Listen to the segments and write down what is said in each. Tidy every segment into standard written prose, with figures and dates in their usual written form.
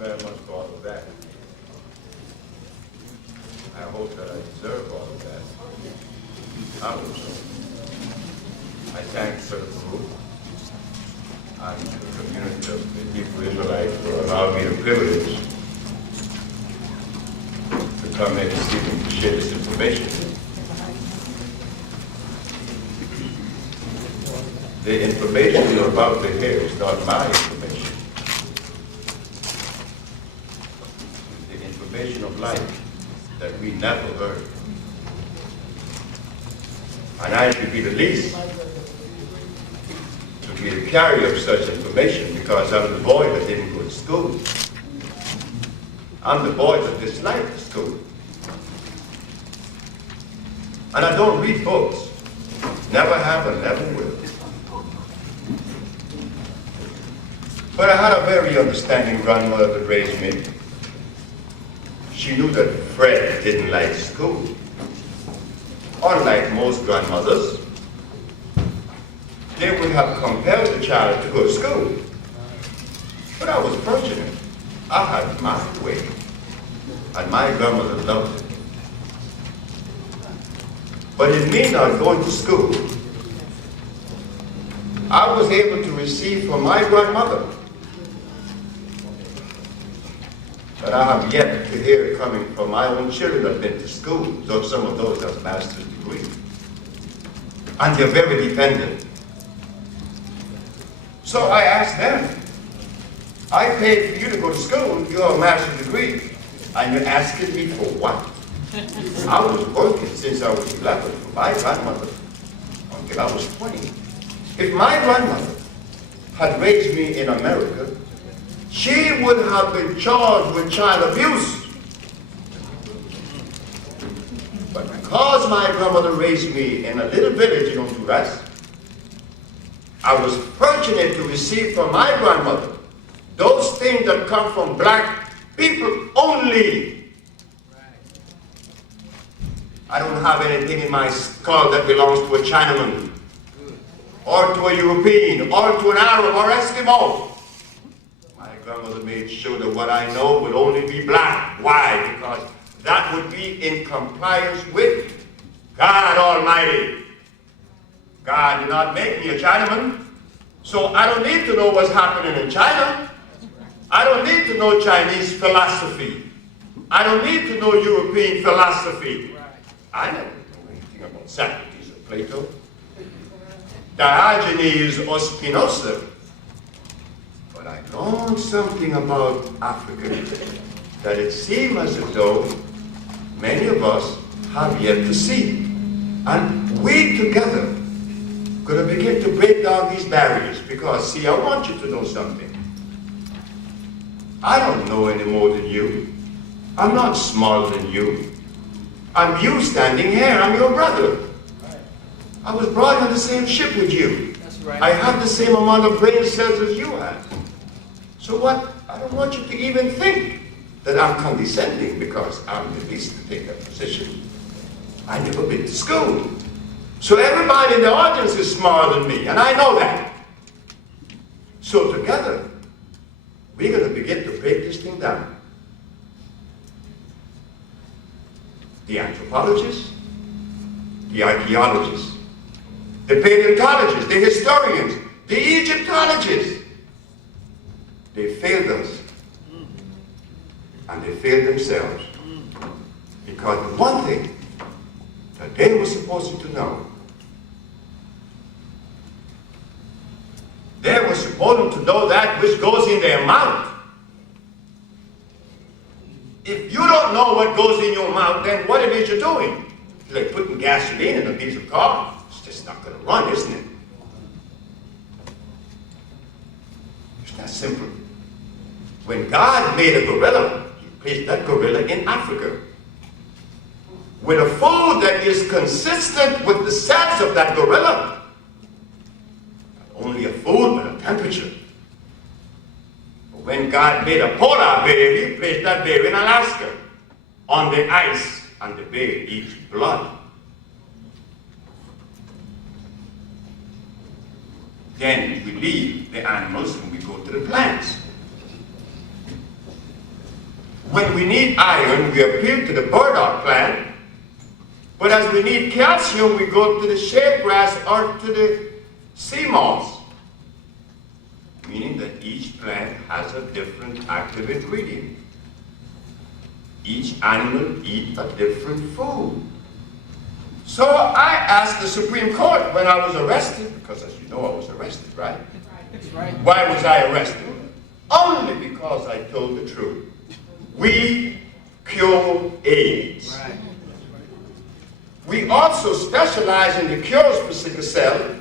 very much for all of that. I hope that I deserve all of that. I hope so. I thank Brother Baruch and the community of the Hebrew Israelites for allowing me the privilege to come in this evening to share this information. The information you're about to hear is not my information. The information of life that we never heard. And I should be the least to be the carrier of such information because I'm the boy that didn't go to school. I'm the boy that disliked school. And I don't read books. Never have and never will. But I had a very understanding grandmother that raised me. She knew that Fred didn't like school. Unlike most grandmothers, they would have compelled the child to go to school. But I was fortunate. I had my way. And my grandmother loved it. But in me not going to school, I was able to receive from my grandmother but I have yet to hear it coming from my own children that have been to school, though some of those have master's degree. And they're very dependent. So I asked them, I paid for you to go to school, you have a master's degree, and you're asking me for what? I was working since I was 11 for my grandmother until I was 20. If my grandmother had raised me in America, she would have been charged with child abuse. But because my grandmother raised me in a little village in Honduras, I was fortunate to receive from my grandmother those things that come from black people only. I don't have anything in my skull that belongs to a Chinaman, or to a European, or to an Arab, or Eskimo. My grandmother made sure that what I know would only be black. Why? Because that would be in compliance with God Almighty. God did not make me a Chinaman, so I don't need to know what's happening in China. I don't need to know Chinese philosophy. I don't need to know European philosophy. I never know anything about Socrates or Plato, Diogenes or Spinoza. But I learned something about Africa that it seems as though many of us have yet to see. And we together going to begin to break down these barriers, because, see, I want you to know something. I don't know any more than you. I'm not smaller than you. I'm you standing here. I'm your brother. I was brought on the same ship with you. That's right. I have the same amount of brain cells as you have. So what? I don't want you to even think that I'm condescending because I'm the least to take that position. I've never been to school. So everybody in the audience is smarter than me, and I know that. So together, we're going to begin to break this thing down. The anthropologists, the archaeologists, the paleontologists, the historians, the Egyptologists, they failed us. And they failed themselves. Because the one thing that they were supposed to know, they were supposed to know that which goes in their mouth. If you don't know what goes in your mouth, then what it is you're doing? It's like putting gasoline in a diesel car. It's just not going to run, isn't it? It's that simple. When God made a gorilla, He placed that gorilla in Africa with a food that is consistent with the cells of that gorilla. Not only a food, but a temperature. But when God made a polar bear, He placed that bear in Alaska on the ice, and the bear eats blood. Then we leave the animals and we go to the plants. When we need iron, we appeal to the burdock plant. But as we need calcium, we go to the shade grass or to the sea moss. Meaning that each plant has a different active ingredient. Each animal eats a different food. So I asked the Supreme Court when I was arrested, because as you know I was arrested, right? That's right. Why was I arrested? Only because I told the truth. We cure AIDS. Right. We also specialize in the cures for sickle cell,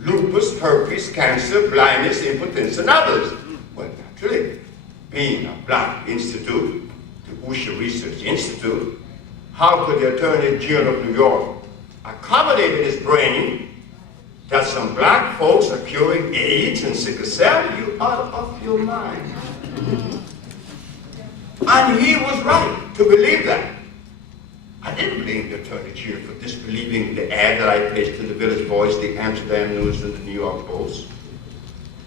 lupus, herpes, cancer, blindness, impotence, and others. Well, naturally, being a black institute, the Usha Research Institute, how could the Attorney General of New York accommodate in his brain that some black folks are curing AIDS and sickle cell? You out of your mind. And he was right to believe that. I didn't blame the Attorney General for disbelieving the ad that I placed in the Village Voice, the Amsterdam News, and the New York Post.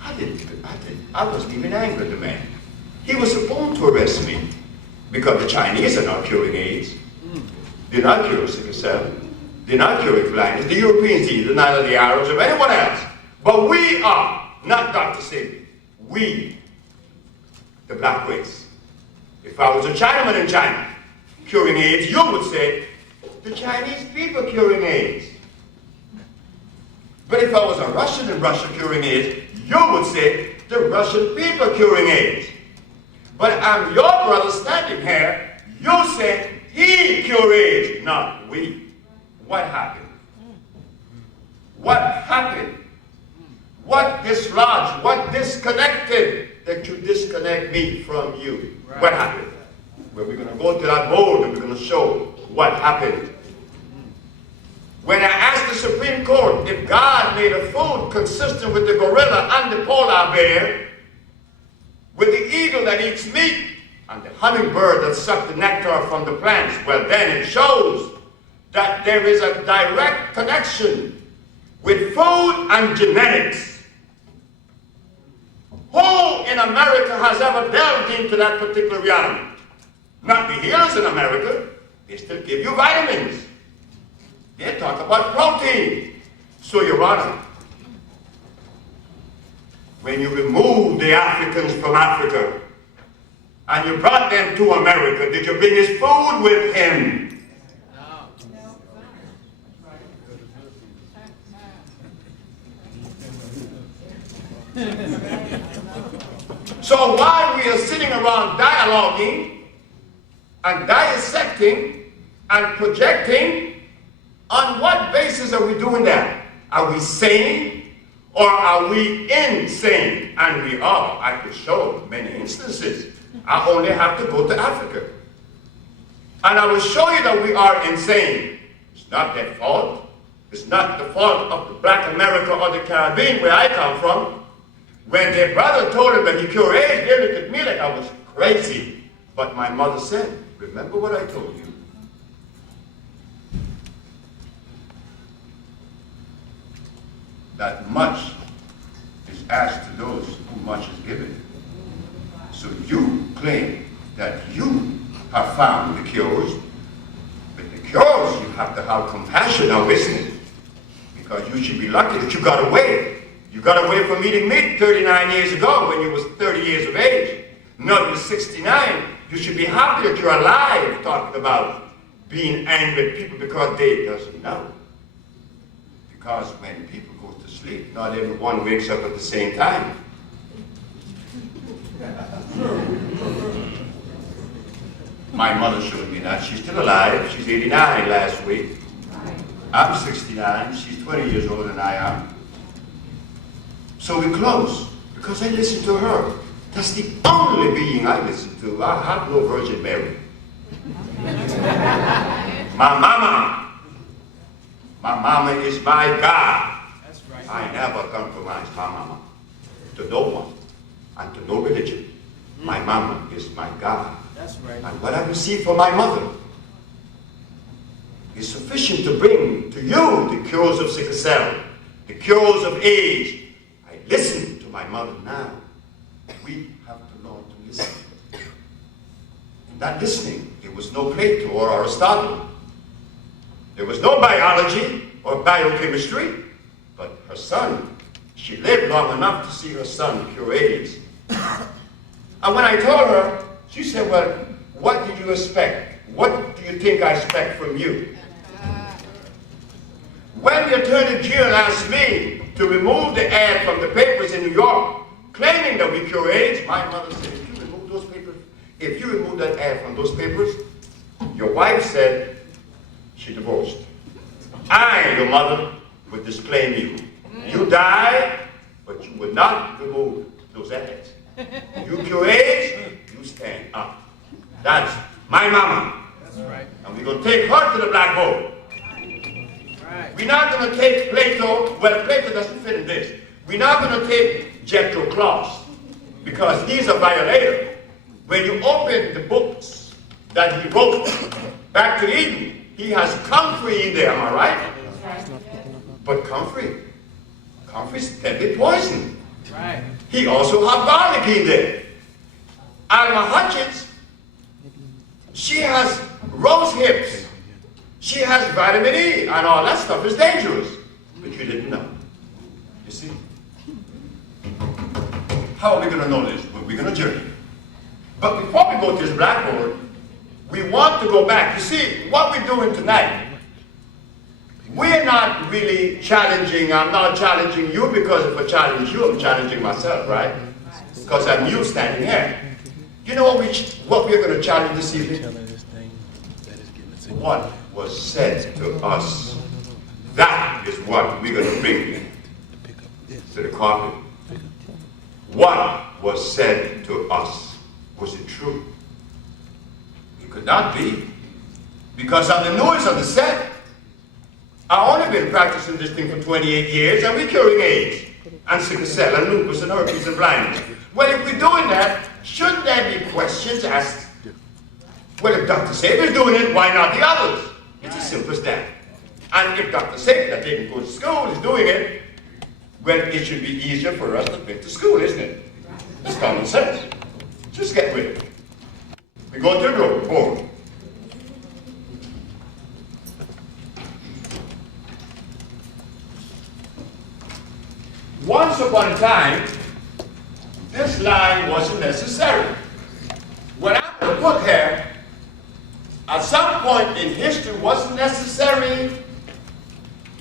I wasn't even angry at the man. He was supposed to arrest me because the Chinese are not curing AIDS. They're not curing sickle cell. They're not curing blindness. The Europeans either, neither the Arabs or anyone else. But we are, not Dr. Sebi. We, the black race. If I was a Chinaman in China curing AIDS, you would say, the Chinese people curing AIDS. But if I was a Russian in Russia curing AIDS, you would say, the Russian people curing AIDS. But I'm your brother standing here, you say, he cured AIDS, not we. What happened? What happened? What dislodged? What disconnected that you disconnect me from you? Right. What happened? Well, we're going to go to that board and we're going to show what happened. When I asked the Supreme Court if God made a food consistent with the gorilla and the polar bear, with the eagle that eats meat, and the hummingbird that sucks the nectar from the plants, well then it shows that there is a direct connection with food and genetics. Who in America has ever delved into that particular reality? Not the healers in America. They still give you vitamins. They talk about protein. So, Your Honor, when you removed the Africans from Africa and you brought them to America, did you bring his food with him? So while we are sitting around dialoguing and dissecting and projecting, on what basis are we doing that? Are we sane or are we insane? And we are. I could show many instances. I only have to go to Africa. And I will show you that we are insane. It's not their fault. It's not the fault of the Black America or the Caribbean where I come from. When their brother told him that he cured AIDS, they looked at me like I was crazy. But my mother said, remember what I told you. That much is asked to those who much is given. So you claim that you have found the cures, but the cures you have to have compassion on, isn't it? Because you should be lucky that you got away. You got away from eating meat 39 years ago when you was 30 years of age. Now you're 69. You should be happy that you're alive, talking about being angry at people because they doesn't know. Because when people go to sleep, not everyone wakes up at the same time. My mother showed me that. She's still alive. She's 89 last week. I'm 69. She's 20 years older than I am. So we're close, because I listen to her. That's the only being I listen to. I have no Virgin Mary. My mama is my God. That's right. I never compromise my mama to no one and to no religion. My mama is my God. That's right. And what I receive from my mother is sufficient to bring to you the cures of sickle cell, the cures of AIDS. Listen to my mother now. We have to learn to listen. not listening. There was no Plato or Aristotle. There was no biology or biochemistry. But her son, she lived long enough to see her son cure AIDS. And when I told her, she said, well, what did you expect? What do you think I expect from you? When the Attorney General asked me to remove the ad from the papers in New York, claiming that we cure AIDS, my mother said, if you remove those papers, if you remove that ad from those papers, your wife said she divorced. I, your mother, would disclaim you. You die, but you would not remove those ads. You cure AIDS, you stand up. That's my mama. That's right. And we're going to take her to the blackboard. Right. We're not going to take Plato. Well, Plato doesn't fit in this. We're not going to take Jethro Claus because he's a violator. When you open the books that he wrote back to Eden, he has comfrey in there, am I right? But comfrey's deadly poison. Right. He also has garlic in there. Alma Hutchins, she has rose hips. She has vitamin E, and all that stuff is dangerous. But you didn't know. You see? How are we going to know this? Well, we're going to journey. But before we go to this blackboard, we want to go back. You see, what we're doing tonight, we're not really challenging. I'm not challenging you because if I challenge you, I'm challenging myself, right? Because I'm you standing here. You know what we're going to challenge this evening? What was said to us. That is what we're going to bring to the carpet. What was said to us? Was it true? It could not be. Because on the noise of the set, I've only been practicing this thing for 28 years, and we're curing AIDS, and sickle cell, and lupus, and herpes, and blindness. Well, if we're doing that, shouldn't there be questions asked? Well, if Dr. Sebi is doing it, why not the others? It's as simple as that. And if Dr. Sebi, that didn't go to school, is doing it, well, it should be easier for us to get to school, isn't it? It's common sense. Just get with it. We go to the road, forward. Once upon a time, this line wasn't necessary. What I'm going to put here, at some point in history, wasn't necessary,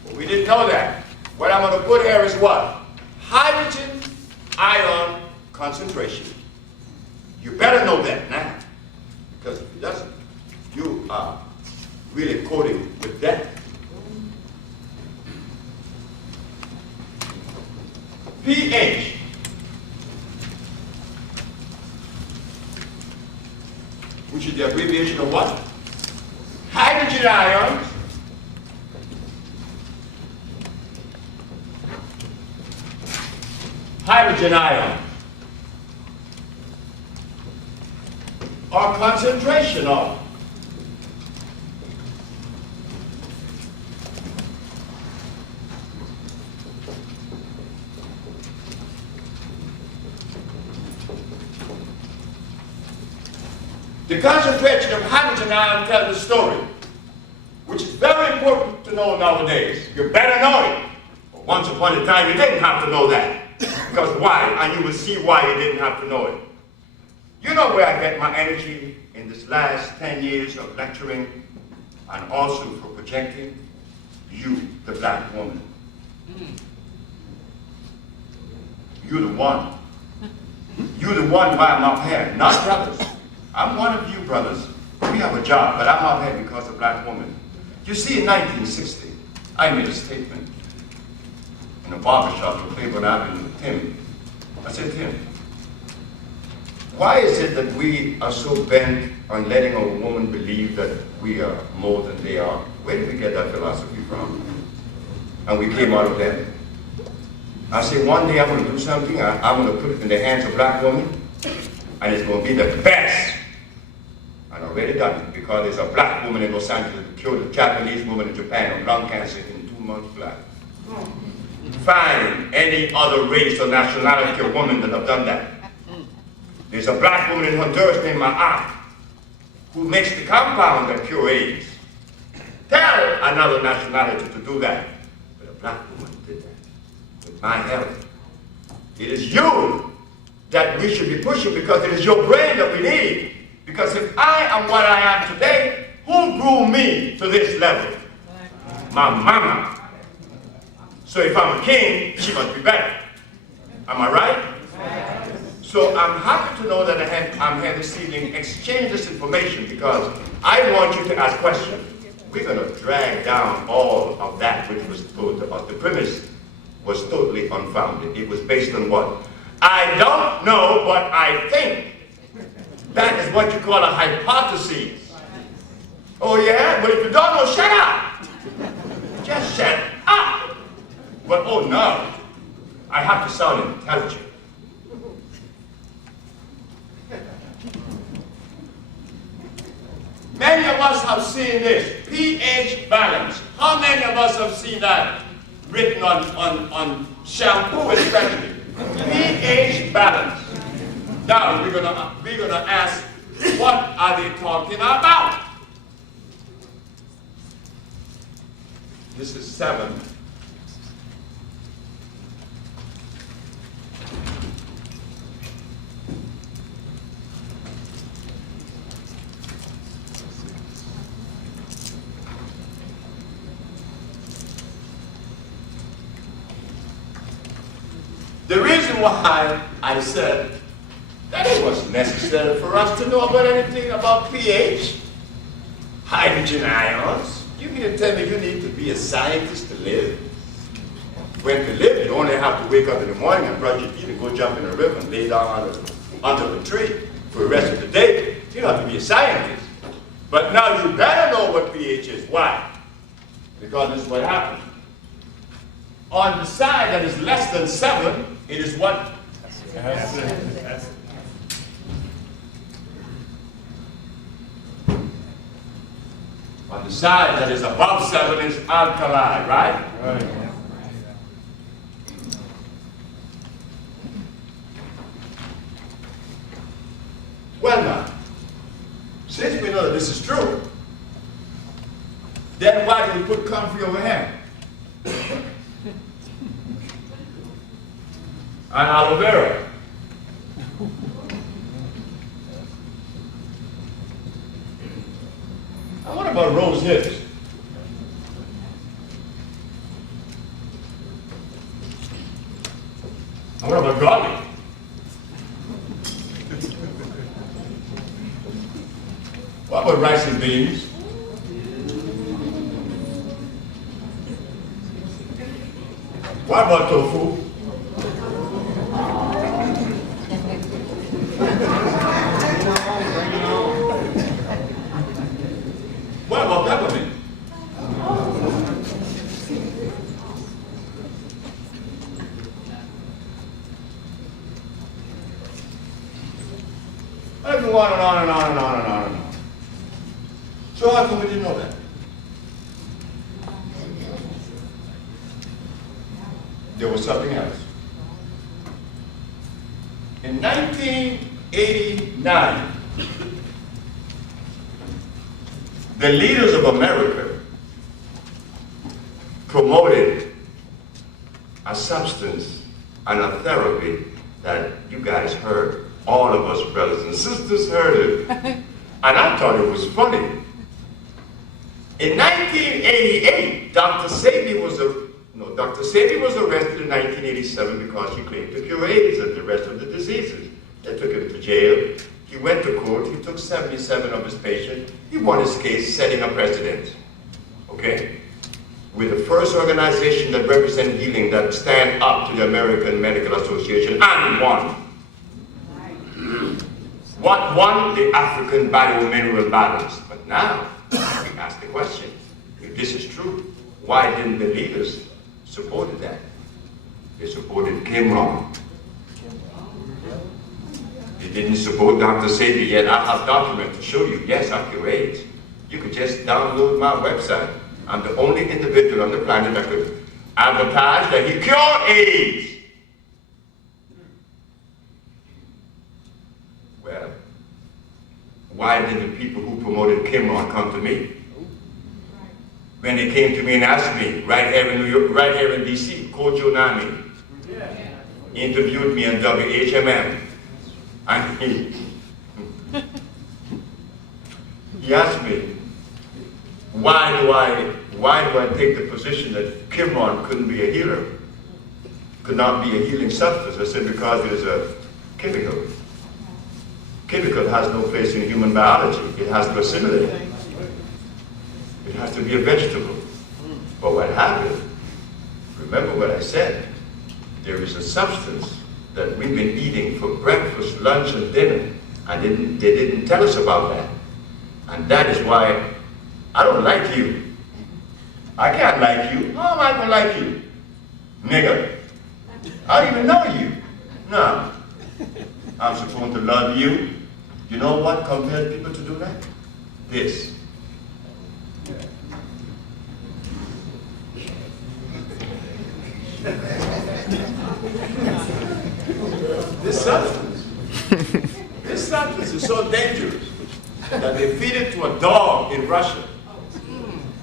but we didn't know that. What I'm going to put here is what? Hydrogen ion concentration. You better know that now, because if it doesn't, you are really coding with death. pH. Which is the abbreviation of what? Hydrogen ions or concentration of. The concentration of hydrogen ion tells the story, which is very important to know nowadays. You better know it. But once upon a time, you didn't have to know that. Because why? And you will see why you didn't have to know it. You know where I get my energy in this last 10 years of lecturing and also for projecting? You, the black woman. You're the one. You're the one why I'm up here, not brothers. I'm one of you, brothers. We have a job, but I'm out here because of black women. You see, in 1960, I made a statement in a barbershop in Cleveland Avenue with Tim. I said, Tim, why is it that we are so bent on letting a woman believe that we are more than they are? Where did we get that philosophy from? And we came out of that. I said, one day I'm going to do something, I'm going to put it in the hands of black women, and it's going to be the best. And I've already done it because there's a black woman in Los Angeles who killed a Japanese woman in Japan of lung cancer in 2 months flat. Find any other race or nationality of woman that have done that. There's a black woman in Honduras named Ma'at. who makes the compound that cures AIDS. Tell another nationality to do that. But a black woman did that with my help. It is you that we should be pushing because it is your brain that we need. Because if I am what I am today, who grew me to this level? My mama. So if I'm a king, she must be better. Am I right? So I'm happy to know that I'm here this evening, exchange this information because I want you to ask questions. We're going to drag down all of that which was told to us. The premise was totally unfounded. It was based on what? I don't know, but I think. That is what you call a hypothesis. Oh yeah? But if you don't know, shut up. Just shut up. But oh no, I have to sound intelligent. Many of us have seen this, pH balance. How many of us have seen that written on shampoo especially? pH balance. Now we're gonna ask, what are they talking about? This is 7. The reason why I said that it was necessary for us to know about anything about pH, hydrogen ions. You mean to tell me you need to be a scientist to live? When to live, you only have to wake up in the morning and brush your teeth and go jump in the river and lay down under the tree for the rest of the day. You don't have to be a scientist. But now you better know what pH is. Why? Because this is what happens. On the side that is less than 7, it is what? Acid. On the side that is above 7 is alkali, right? Right. Well now, since we know that this is true, then why do we put comfrey over here? And aloe vera. And what about rose hips? And what about garlic? What about rice and beans? What about tofu? What about peppermint? I can go on and on and on and on and on and on. So how come we didn't know that? There was something else. In 1989, the leaders of America promoted a substance and a therapy that you guys heard. All of us brothers and sisters heard it. And I thought it was funny. In 1988, Dr. Sebi was arrested in 1987 because he claimed to cure AIDS and the rest of the diseases. They took him to jail. He went to court. He took 77 of his patients. He won his case, setting a precedent. Okay? We're the first organization that represents healing that stand up to the American Medical Association and won. What won? The African bio-mineral balance. But now, we ask the question, if this is true, why didn't the leaders support that? They supported Kim wrong. They didn't support Dr. Sebi, yet I have documents to show you, yes, I cure AIDS. You could just download my website. I'm the only individual on the planet that could advertise that he cured AIDS. Well, why did the people who promoted Kimron come to me. When they came to me and asked me, right here in New York, right here in DC, Kojo Nami interviewed me on WHMM, and he asked me, why do I take the position that Kimron couldn't be a healer, could not be a healing substance? I said, because it is a chemical. Chemical has no place in human biology. It has to assimilate. It has to be a vegetable. But what happened, remember what I said, there is a substance that we've been eating for breakfast, lunch, and dinner, and they didn't tell us about that. And that is why I don't like you. I can't like you. How am I going to like you? Nigga. I don't even know you. No. I'm supposed to love you. You know what compels people to do that? This. This substance is so dangerous that they feed it to a dog in Russia.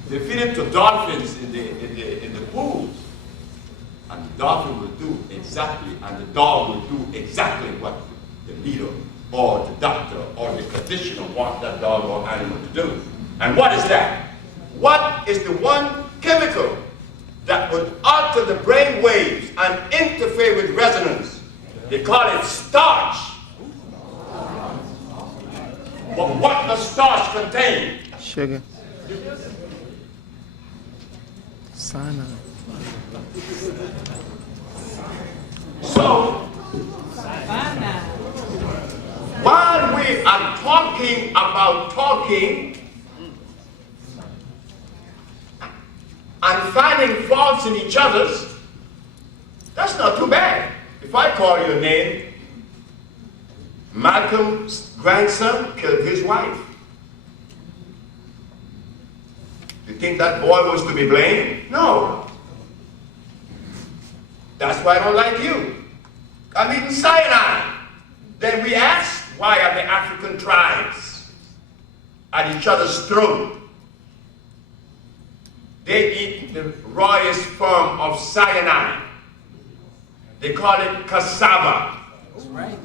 They feed it to dolphins in the pools. And the dolphin will do exactly, and the dog will do exactly what the leader or the doctor or the conditioner wants that dog or animal to do. And what is that? What is the one chemical that would alter the brain waves and interfere with resonance? They call it starch. But what does starch contain? Sugar. Cyanide. So, while we are talking about talking and finding faults in each other's, that's not too bad. If I call your name, Malcolm's grandson killed his wife. You think that boy was to be blamed? No. That's why I don't like you. I'm eating cyanide. Then we ask, why are the African tribes at each other's throat? They eat the rawest form of cyanide. They call it cassava. That's right.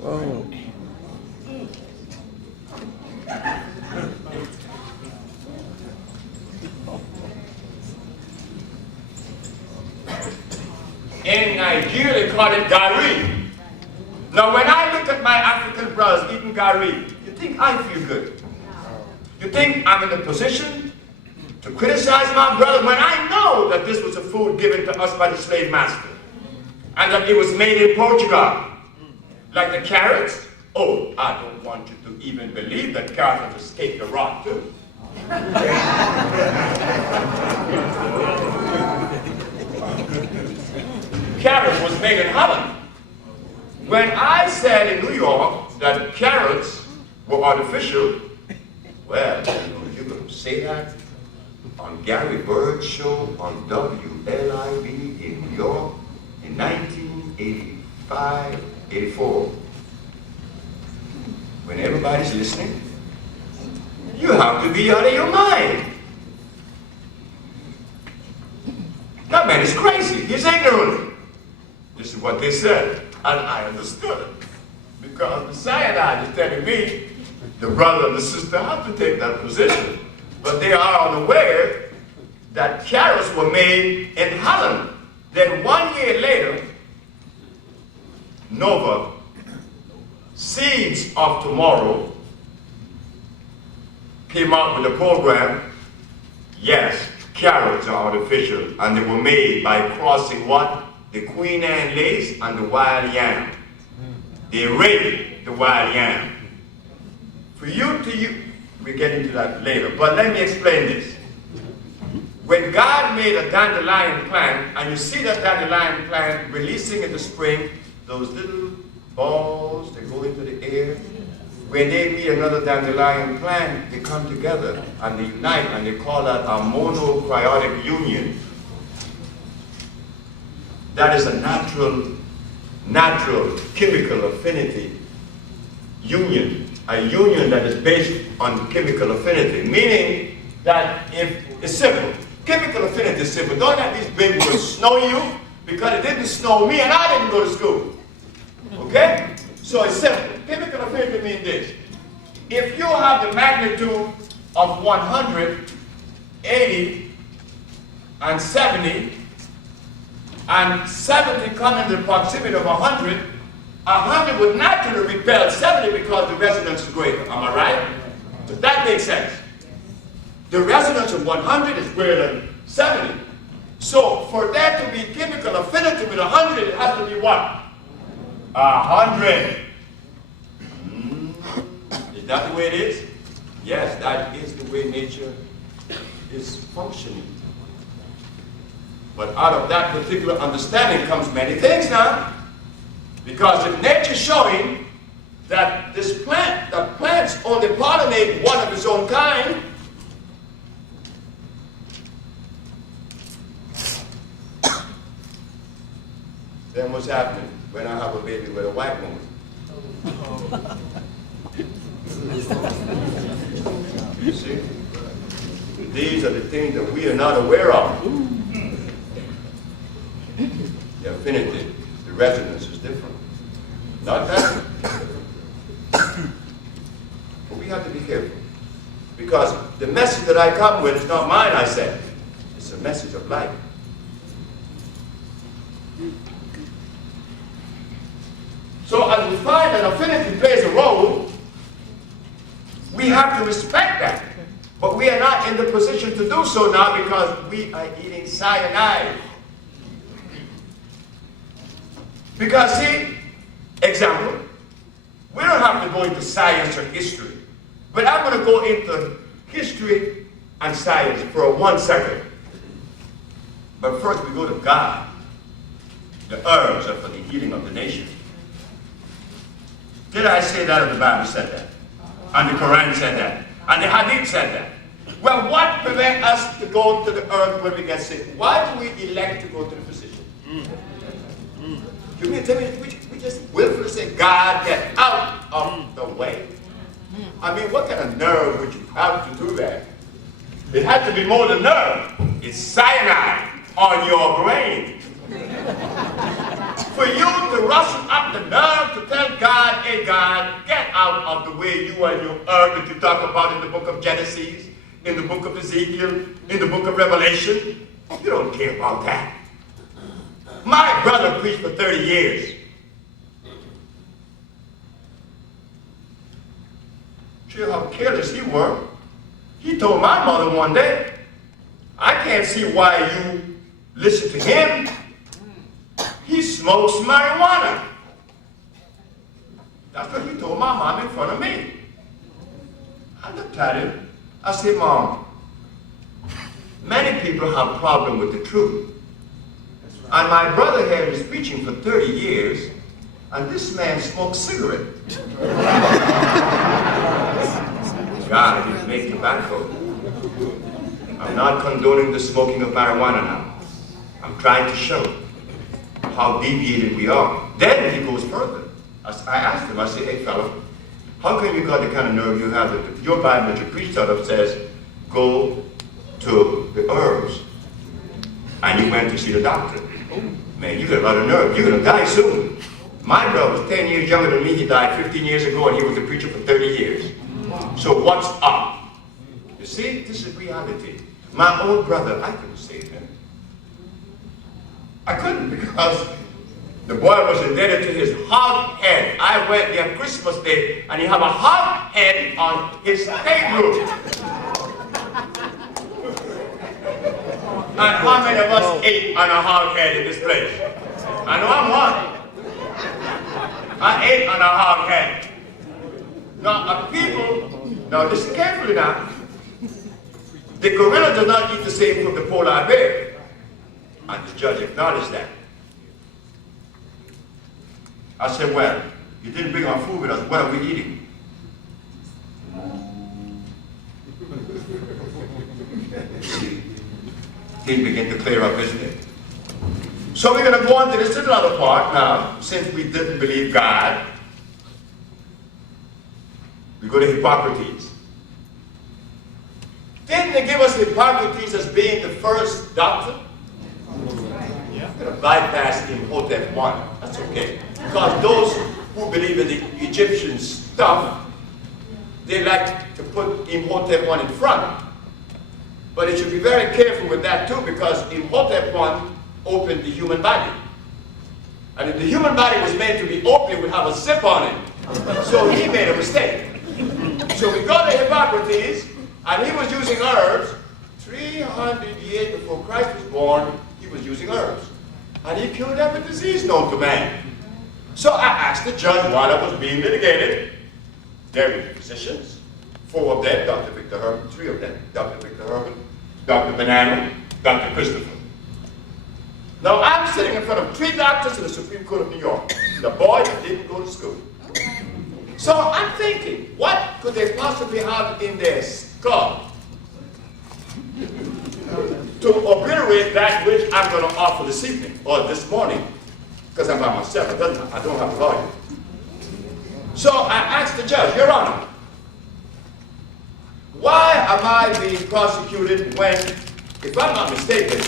Whoa. In Nigeria, they call it gari. Now, when I look at my African brothers eating gari, you think I feel good? You think I'm in a position to criticize my brother when I know that this was a food given to us by the slave master and that it was made in Portugal? Like the carrots? Oh, I don't want you to even believe that carrots have escaped the rot too. Carrot was made in Holland. When I said in New York that carrots were artificial, well, you're going to say that on Gary Bird's show on WLIB in New York in 1985, 84. When everybody's listening, you have to be out of your mind. That man is crazy. He's ignorant. This is what they said, and I understood it. Because the cyanide is telling me the brother and the sister have to take that position. But they are unaware that carrots were made in Holland. Then 1 year later, Nova, Seeds of Tomorrow, came out with a program. Yes, carrots are artificial, and they were made by crossing what? The Queen Anne lace and the wild yam. They raped the wild yam. For you to we get into that later, but let me explain this. When God made a dandelion plant, and you see that dandelion plant releasing in the spring, those little balls that go into the air, when they meet another dandelion plant, they come together and they unite, and they call that a monochromatic union. That is a natural chemical affinity union. a union that is based on chemical affinity, meaning that if it's simple. Chemical affinity is simple. Don't let these big words snow you, because it didn't snow me and I didn't go to school. Okay? So it's simple. Chemical affinity means this. If you have the magnitude of 100, 80, and 70, and 70 come in the proximity of 100, 100 would naturally repel 70 because the resonance is greater. Am I right? Does that make sense? The resonance of 100 is greater than 70. So for there to be chemical affinity with 100, it has to be what? 100. Is that the way it is? Yes, that is the way nature is functioning. But out of that particular understanding comes many things now. Because if nature's showing that this plant, the plants only pollinate one of its own kind, then what's happening when I have a baby with a white woman? You see? These are the things that we are not aware of. The affinity, the resonance is different. Not that. But we have to be careful. Because the message that I come with is not mine, I said. It's a message of life. So as we find that affinity plays a role, we have to respect that. But we are not in the position to do so now because we are eating cyanide. Because see, example, we don't have to go into science or history, but I'm going to go into history and science for 1 second. But first we go to God. The herbs are for the healing of the nation. Did I say that or the Bible said that? And the Quran said that? And the Hadith said that? Well, what prevents us to go to the herb when we get sick? Why do we elect to go to the physician? You mean tell me we just willfully say, God, get out of the way? I mean, what kind of nerve would you have to do that? It had to be more than nerve. It's cyanide on your brain. For you to rustle up the nerve to tell God, hey God, get out of the way, you and your herb that you talk about in the book of Genesis, in the book of Ezekiel, in the book of Revelation. You don't care about that. My brother preached for 30 years. See how careless he was. He told my mother one day, I can't see why you listen to him. He smokes marijuana. That's what he told my mom in front of me. I looked at him. I said, Mom, many people have a problem with the truth. And my brother here is preaching for 30 years, and this man smokes cigarettes. God, he make tobacco. I'm not condoning the smoking of marijuana now. I'm trying to show how deviated we are. Then he goes further. I asked him, I said, hey fella, how come you got the kind of nerve you have that your Bible that you preached out of says, go to the herbs, and you went to see the doctor? Man, you got a lot of nerve. You're going to die soon. My brother was 10 years younger than me. He died 15 years ago, and he was a preacher for 30 years. So what's up? You see, this is reality. My own brother, I couldn't save him. I couldn't, because the boy was indebted to his hog head. I went there Christmas Day, and he had a hog head on his table. And how many of us ate on a hog head in this place? I know I'm one. I ate on a hog head. Now, now listen carefully now. The gorilla does not eat the same from the polar bear. And the judge acknowledged that. I said, well, you didn't bring our food with us. What are we eating? Things begin to clear up, isn't it? So we're going to go on to this little other part now, since we didn't believe God. We go to Hippocrates. Didn't they give us Hippocrates as being the first doctor? Yeah. I'm going to bypass Imhotep I. That's okay. Because those who believe in the Egyptian stuff, they like to put Imhotep I in front. But it should be very careful with that too, because Imhotep I opened the human body. And if the human body was made to be open, it would have a zip on it. So he made a mistake. So we go to Hippocrates, and he was using herbs. 300 years before Christ was born, he was using herbs. And he cured every disease known to man. So I asked the judge while I was being litigated. There were the physicians. 4 of them, Dr. Victor Herman, 3 of them, Dr. Victor Herman, Dr. Banana, Dr. Christopher. Now I'm sitting in front of 3 doctors in the Supreme Court of New York. The boy that didn't go to school. So I'm thinking, what could they possibly have in their skull to obliterate that which I'm going to offer this evening or this morning? Because I'm by myself, I don't have a lawyer. So I asked the judge, Your Honor, why am I being prosecuted when, if I'm not mistaken,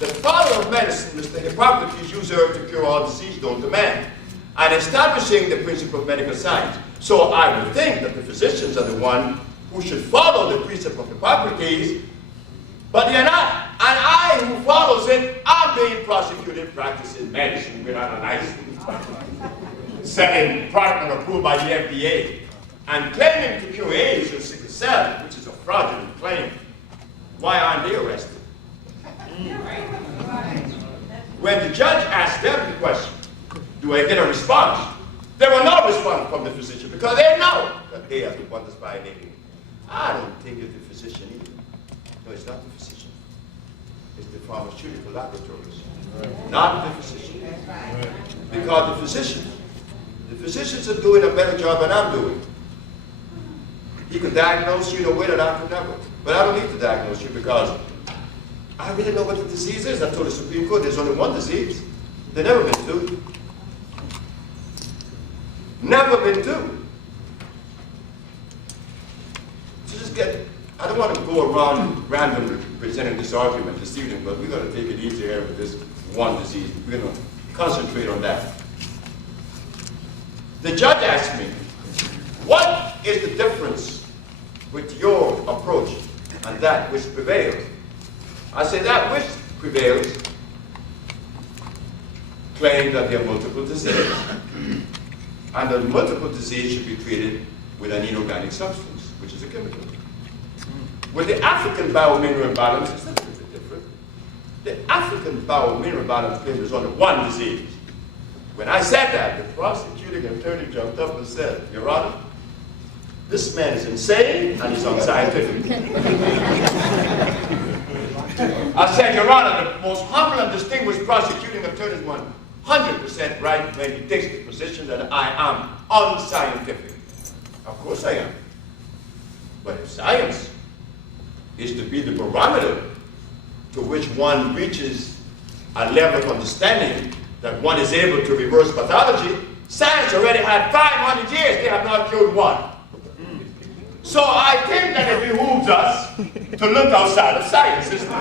the father of medicine, Mr. Hippocrates, used herb to cure all disease known to man, and establishing the principle of medical science. So I would think that the physicians are the one who should follow the precept of Hippocrates, but they're not. And I, who follows it, I'm being prosecuted practicing medicine without a license, second product not approved by the FDA, and claiming to cure AIDS and sickle cell, which is a fraudulent claim. Why aren't they arrested? When the judge asked them the question, do I get a response? There was no response from the physician because they know that they are the ones that's violating. I don't think it's the physician either. No, it's not the physician. It's the pharmaceutical laboratories, not the physician. Because the physicians are doing a better job than I'm doing. He could diagnose you in a way that I could never. But I don't need to diagnose you because I really know what the disease is. I told the Supreme Court there's only one disease. There's never been 2. Never been 2. So just I don't want to go around randomly presenting this argument this evening, but we're going to take it easy here with this one disease. We're going to concentrate on that. The judge asked me, what is the difference with your approach and that which prevails? I say that which prevails claim that there are multiple diseases. And the multiple disease should be treated with an inorganic substance, which is a chemical. With the African biomineral balance, it's a little bit different. The African biomineral balance claims there's only one disease. When I said that, the prosecuting attorney jumped up and said, Your Honor, this man is insane and he's unscientific. I said, Your Honor, the most humble and distinguished prosecuting attorney is 100% right when he takes the position that I am unscientific. Of course I am. But if science is to be the barometer to which one reaches a level of understanding that one is able to reverse pathology, science already had 500 years, they have not cured one. So I think that it behooves us to look outside of science, isn't it?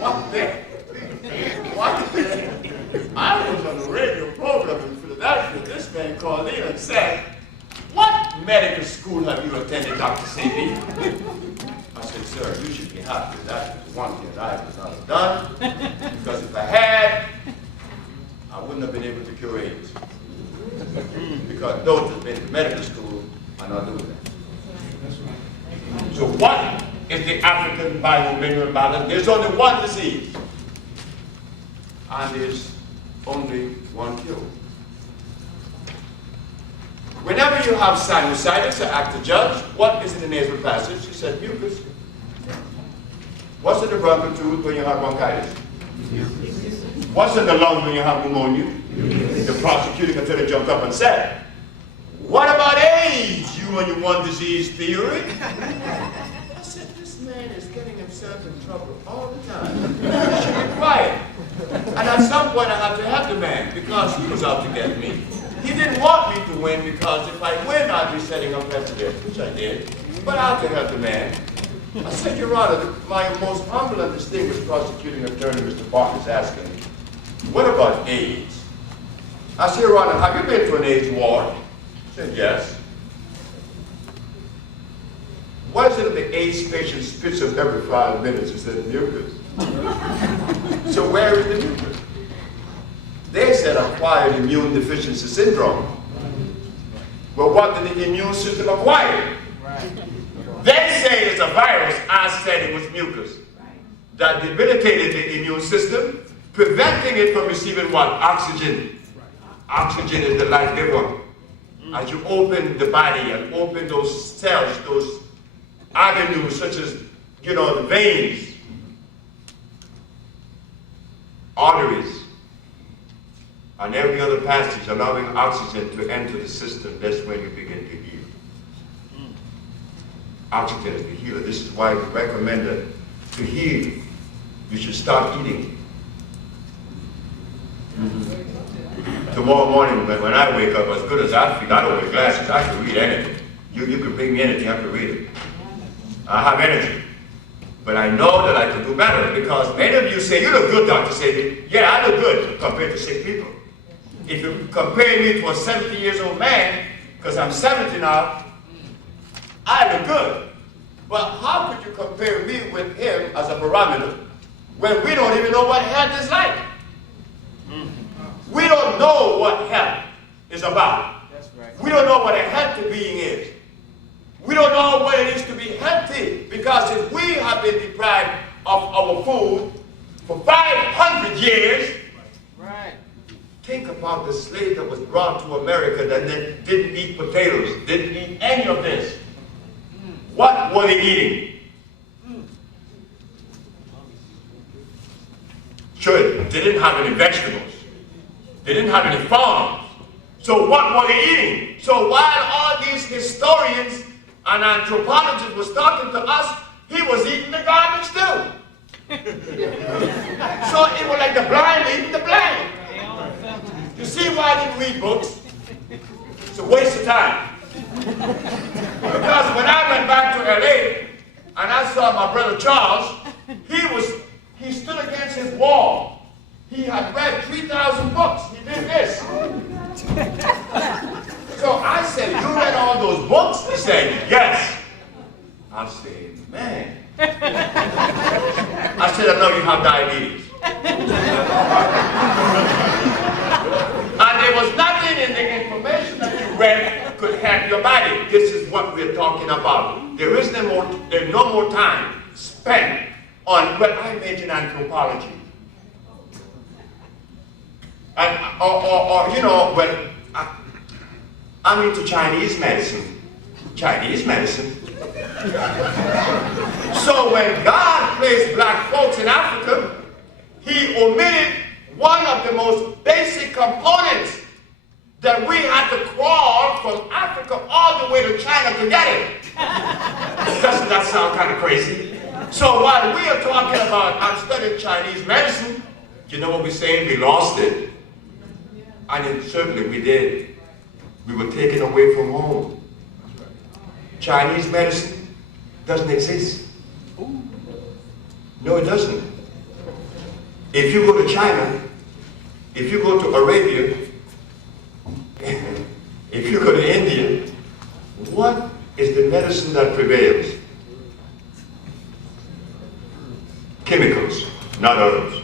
What the? What the? I was on the radio program in Philadelphia. This man called in and said, what medical school have you attended, Dr. Sebi? I said, sir, you should be happy. That was one thing that I was not have done. Because if I had, I wouldn't have been able to cure AIDS. Because those that have been to medical school are not doing that. So what is the African biomineral balance? There's only one disease. And there's only one cure. Whenever you have sinusitis, I asked the judge, what is in the nasal passage? He said, mucus. What's in the bronchial tube when you have bronchitis? What's in the lungs when you have pneumonia? The prosecuting attorney jumped up and said, what about AIDS, you and your one disease theory? I said, this man is getting himself in trouble all the time. He should be quiet. And at some point I had to help the man because he was out to get me. He didn't want me to win because if I win, I'd be setting a precedent, which I did. But I had to help the man. I said, Your Honor, my most humble and distinguished prosecuting attorney, Mr. Barton, is asking me, what about AIDS? I said, Your Honor, have you been to an AIDS ward? He said, yes. Why is it that the AIDS patient spits up every 5 minutes? He said, mucus. So where is the mucus? They said acquired immune deficiency syndrome. Well, what did the immune system acquire? They say it's a virus. I said it was mucus that debilitated the immune system, preventing it from receiving what? Oxygen. Oxygen is the life giver. As you open the body and open those cells, those avenues such as, the veins, arteries, and every other passage allowing oxygen to enter the system, that's when you begin to heal. Oxygen is the healer. This is why we recommend that to heal, you should start eating. Tomorrow morning, when I wake up, as good as I feel, I don't wear glasses, I can read anything. You can bring me anything, I can read it. I have energy. But I know that I can do better because many of you say, you look good, Dr. Sebi. Yeah, I look good compared to sick people. If you compare me to a 70-year-old man, because I'm 70 now, I look good. But how could you compare me with him as a barometer when we don't even know what health is like? We don't know what health is about. That's right. We don't know what a healthy being is. We don't know what it is to be healthy because if we have been deprived of our food for 500 years, right. Think about the slave that was brought to America that didn't eat potatoes, didn't eat any of this. What were they eating? Sure, they didn't have any vegetables. They didn't have any farms. So what were they eating? So while all these historians and anthropologists was talking to us, he was eating the garbage too. So it was like the blind eating the blind. You see why I didn't read books? It's a waste of time. Because when I went back to LA and I saw my brother Charles, he stood against his wall. He had read 3,000 books. He did this. So I said, you read all those books? He said, yes. I said, man. I said, I know you have diabetes. And there was nothing in the information that you read could help your body. This is what we're talking about. There's no more time spent on, well, I major in anthropology. And, I'm into Chinese medicine. Chinese medicine. So when God placed black folks in Africa, he omitted one of the most basic components that we had to crawl from Africa all the way to China to get it. Doesn't that sound kind of crazy? So while we are talking about, I'm studying Chinese medicine, you know what we're saying? We lost it. And certainly we did. We were taken away from home. Chinese medicine doesn't exist. No, it doesn't. If you go to China, if you go to Arabia, if you go to India, what is the medicine that prevails? Chemicals, not herbs.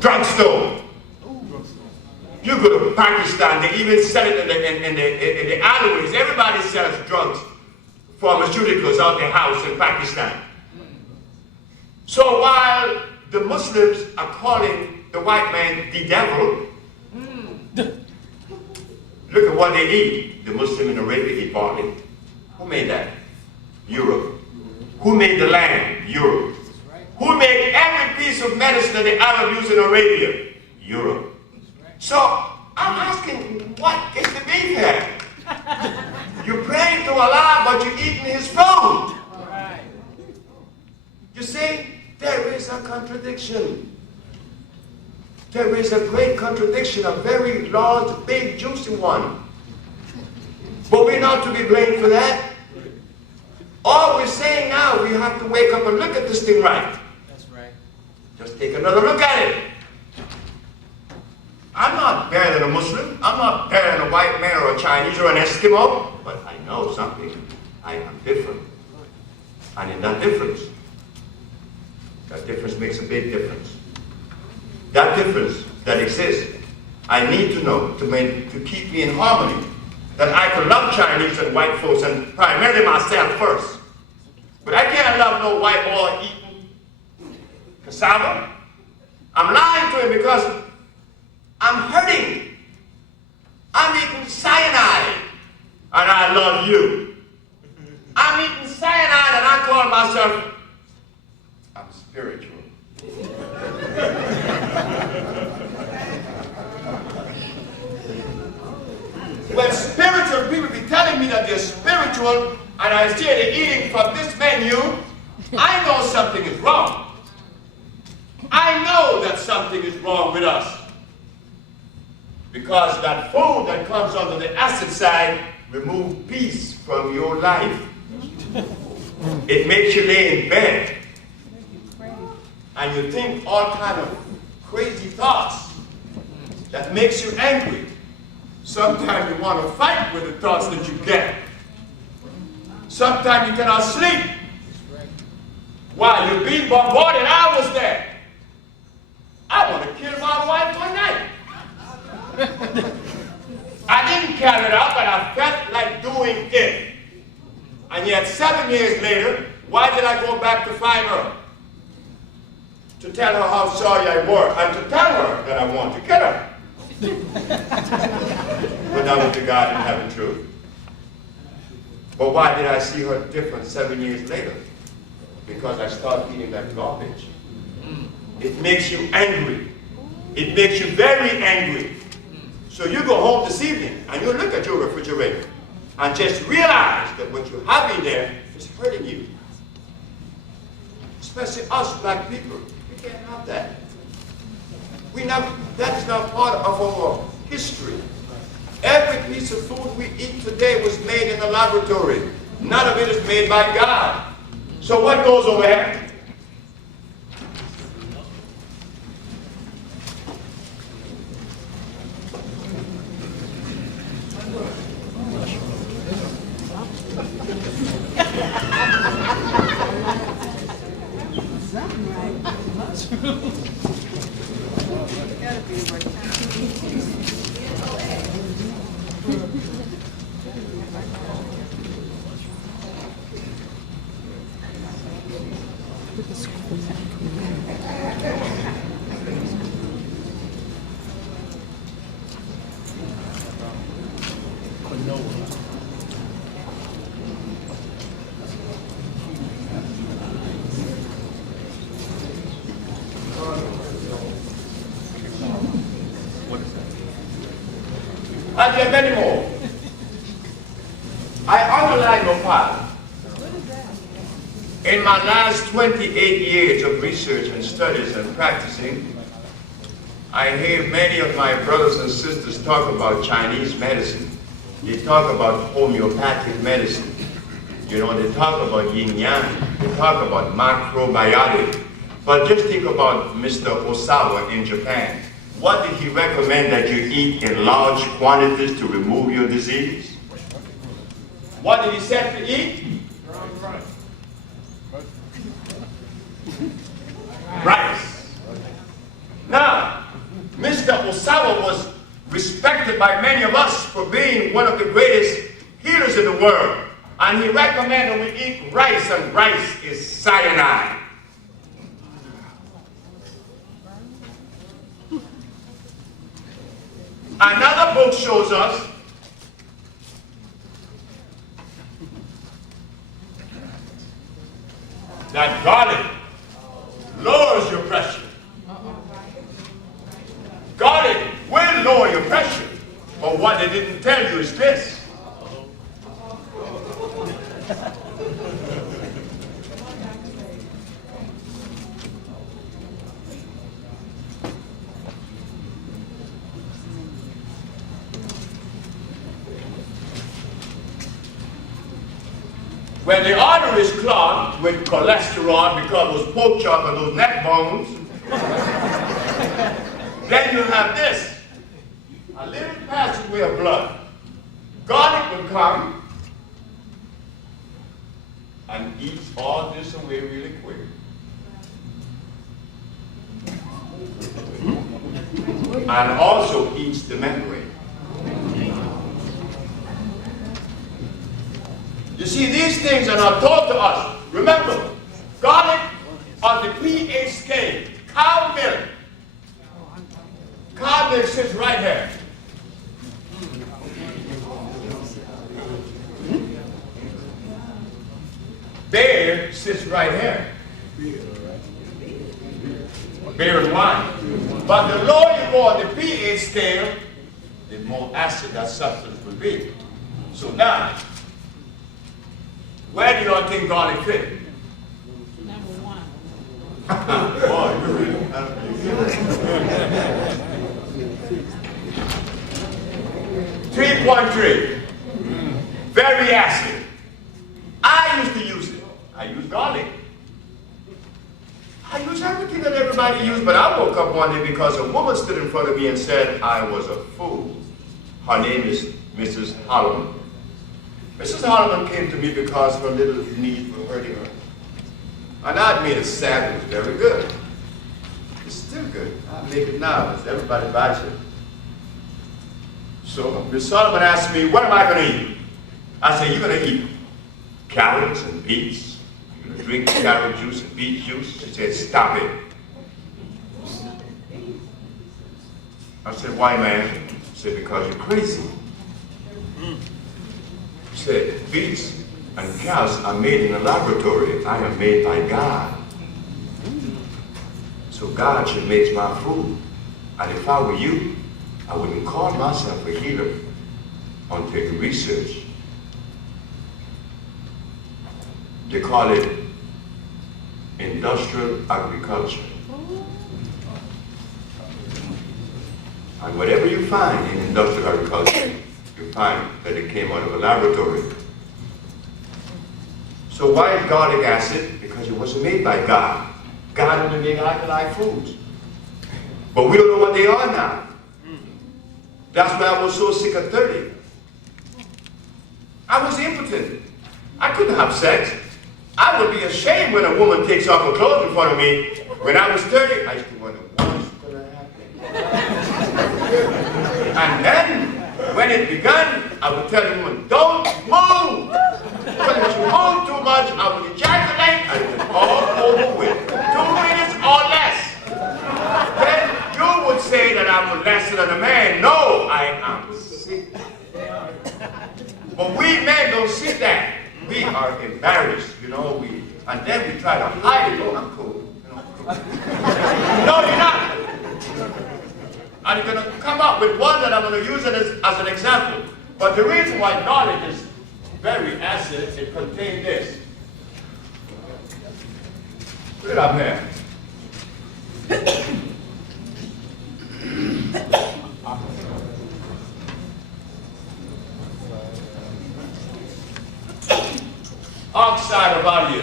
Drugstore. You go to Pakistan, they even sell it in the alleyways. Everybody sells drugs, pharmaceuticals out their house in Pakistan. So while the Muslims are calling the white man the devil, look at what they eat. The Muslim in Arabia eat barley. Who made that? Europe. Who made the lamb? Europe. Who made every piece of medicine that the Arab use in Arabia? Europe. So I'm asking, what is the beef here? You're praying to Allah, but you're eating his food. You see, there is a contradiction. There is a great contradiction, a very large, big, juicy one. But we're not to be blamed for that. All we're saying now, we have to wake up and look at this thing right. That's right. Just take another look at it. I'm not better than a Muslim. I'm not better than a white man or a Chinese or an Eskimo. But I know something. I am different. And in that difference makes a big difference. That difference that exists, I need to know to keep me in harmony. That I can love Chinese and white folks and primarily myself first. But I can't love no white boy eating cassava. I'm lying to him because I'm hurting. I'm eating cyanide and I love you. I'm eating cyanide and I call myself, I'm spiritual. When spiritual people be telling me that they're spiritual and I see they're eating from this menu, I know something is wrong. I know that something is wrong with us. Because that food that comes under the acid side removes peace from your life. It makes you lay in bed and you think all kind of crazy thoughts that makes you angry. Sometimes you want to fight with the thoughts that you get. Sometimes you cannot sleep. While you're being bombarded, I was there. I want to kill my wife one night. I didn't carry it out, but I felt like doing it. And yet 7 years later, why did I go back to find her? To tell her how sorry I was, and to tell her that I want to kill her. But that was the God in heaven truth. But why did I see her different 7 years later? Because I started eating that garbage. It makes you angry. It makes you very angry. So you go home this evening and you look at your refrigerator and just realize that what you have in there is hurting you. Especially us black people. We can't have that. That is not part of our history. Every piece of food we eat today was made in the laboratory. None of it is made by God. So what goes over here? And there are many more. I underline your part. In my last 28 years of research and studies and practicing, I hear many of my brothers and sisters talk about Chinese medicine. They talk about homeopathic medicine. You know, they talk about yin-yang. They talk about macrobiotic. But just think about Mr. Osawa in Japan. What did he recommend that you eat in large quantities to remove your disease? What did he say to eat? Rice. Now, Mr. Osawa was respected by many of us for being one of the greatest healers in the world. And he recommended we eat rice, and rice is cyanide. Another book shows us that garlic lowers your pressure. Garlic will lower your pressure. But what they didn't tell you is this. When the artery is clogged with cholesterol because of those pork chop and those neck bones, then you have this, a little passageway of blood. Garlic will come and eats all this away really quick. And also eats the membrane. You see, these things are not taught to us. Remember, garlic on the pH scale, cow milk. Cow milk sits right here. Beer sits right here. Beer and wine. But the lower you go on the pH scale, the more acid that substance will be. So now, where do you all think garlic fit? Number one. Boy, you really have to 3.3. Very acid. I used to use it. I use garlic. I use everything that everybody used, but I woke up one day because a woman stood in front of me and said I was a fool. Her name is Mrs. Holloman. Mrs. Holloman came to me because her little knees were hurting her. And I'd made a salad. It was very good. It's still good. I make it now. Everybody buys it. So Miss Solomon asked me, what am I going to eat? I said, you're going to eat carrots and beets. You're going to drink carrot juice and beet juice. She said, stop it. I said, why, man? She said, because you're crazy. She said, beets and carrots are made in a laboratory. I am made by God. So God should make my food. And if I were you, I wouldn't call myself a healer until you research. They call it industrial agriculture. And whatever you find in industrial agriculture, you find that it came out of a laboratory. So why is garlic acid? Because it wasn't made by God. God only made alkaline foods. But we don't know what they are now. That's why I was so sick at 30. I was impotent. I couldn't have sex. I would be ashamed when a woman takes off her clothes in front of me. When I was 30, I used to wonder, what's going to happen? And then, when it began, I would tell the woman, don't move! Because if you move too much, I would ejaculate and it was all over with. 2 minutes or less. Then you would say that I'm lesser than a man. No, I am sick. But we men don't see that. We are embarrassed, you know, and then we try to hide it. Oh, I'm cool. You know, cool. No, you're not. I'm going to come up with one that I'm going to use it as an example. But the reason why garlic is very acid, it contains this. Put it up here. Oxide of value.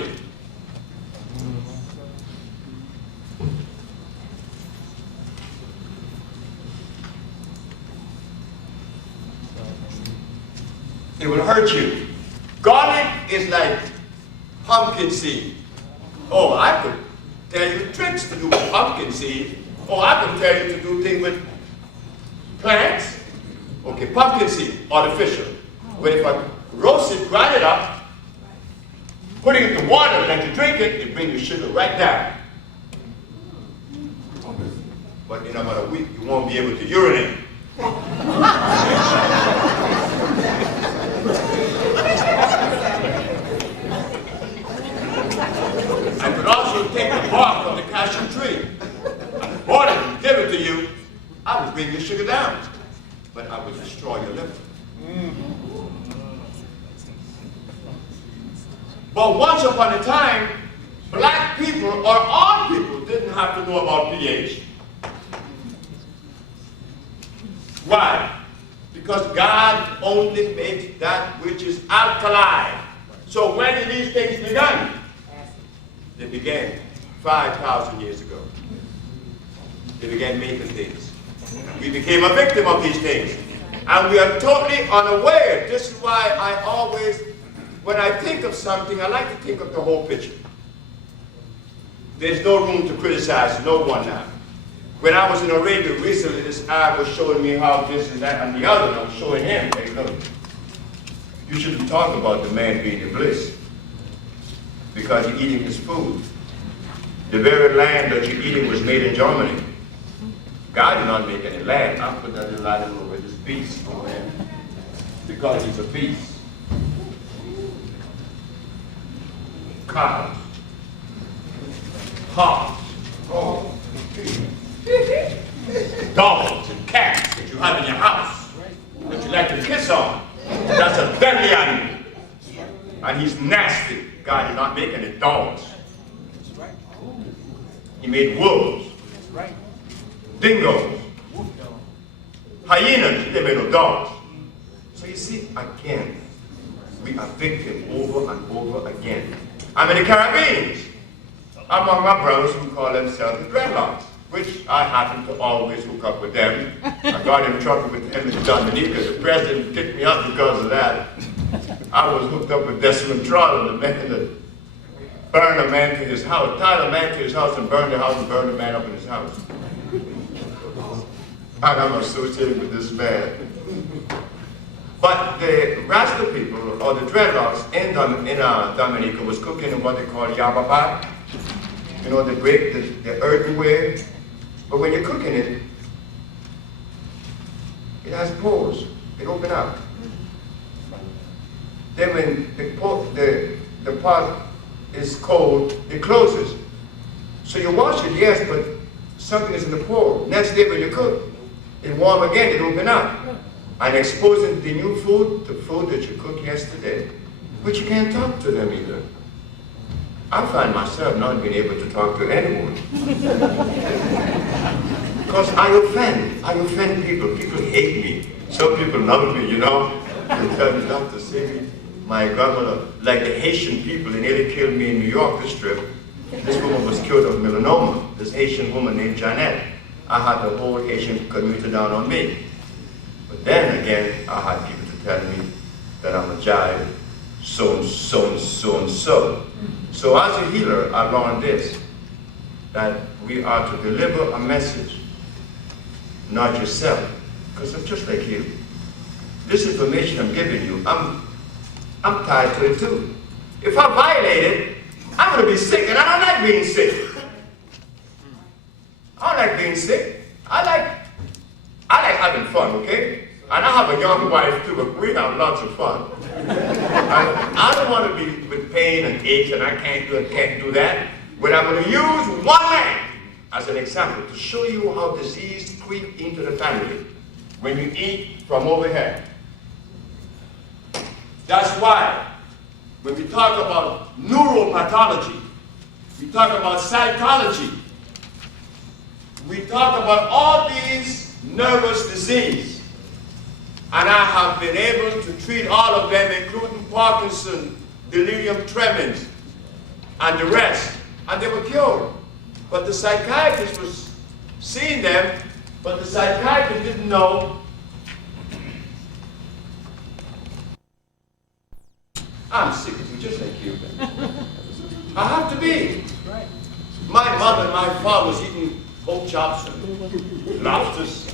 It will hurt you. Garlic is like pumpkin seed. Oh, I could tell you tricks to do with pumpkin seed. Oh, I could tell you to do things with plants. Okay, pumpkin seed, artificial. But if I roast it, grind it up, putting it in water, let you drink it, it brings your sugar right down. But in about a week, you won't be able to urinate. I could also take the bark from the cashew tree and boil it and give it to you. I would bring your sugar down, but I would destroy your liver. But once upon a time, black people or all people didn't have to know about pH. Why? Because God only makes that which is alkaline. So when did these things begin? They began 5,000 years ago. They began making things. We became a victim of these things. And we are totally unaware. This is why I always, when I think of something, I like to think of the whole picture. There's no room to criticize no one now. When I was in Arabia recently, this Arab was showing me how this and that and the other, and I was showing him, hey, look, you shouldn't talk about the man being in bliss because you're eating his food. The very land that you're eating was made in Germany. God did not make any land. I put that in line over this beast over there because he's a beast. Cows, hogs, dogs and cats that you have in your house that you like to kiss on. That's a deadly animal. And he's nasty. God did not make any dogs. He made wolves, dingoes, hyenas. He made no dogs. So you see, again, we are victim over and over again. I'm in the Caribbean. Among my brothers who call themselves the dreadlocks, which I happen to always hook up with them. I got in trouble with them in Dominica. The president kicked me out because of that. I was hooked up with Desmond Trotter, the man that burned a man to his house, tied a man to his house and burned the house and burned the man up in his house. And I'm associated with this man. But the Rasta people, or the dreadlocks in Dominica, was cooking in what they call yababa. You know, they break the earthenware. But when you're cooking it, it has pores. It opens up. Then when the pot is cold, it closes. So you wash it, yes, but something is in the pore. Next day when you cook, it warm again, it open up. And exposing the new food, the food that you cooked yesterday, but you can't talk to them either. I find myself not being able to talk to anyone. Because I offend people. People hate me. Some people love me, you know. They tell me, Dr. Sebi, my grandmother, like the Haitian people, they nearly killed me in New York this trip. This woman was killed of melanoma, this Haitian woman named Janet. I had the whole Haitian community down on me. But then again, I had people to tell me that I'm a jive, so and so and so and so. So as a healer, I learned this, that we are to deliver a message, not yourself, because I'm just like you. This information I'm giving you, I'm tied to it too. If I violate it, I'm going to be sick, and I don't like being sick. I don't like being sick. I like having fun, okay? And I have a young wife too, but we have lots of fun. I don't want to be with pain and aches and I can't do that. But I'm going to use one man as an example to show you how disease creeps into the family when you eat from overhead. That's why when we talk about neuropathology, we talk about psychology, we talk about all these nervous diseases. And I have been able to treat all of them, including Parkinson, delirium tremens, and the rest. And they were cured. But the psychiatrist was seeing them, but the psychiatrist didn't know. I'm sick of you, just like you. I have to be. My mother and my father was eating pork chops and lobsters.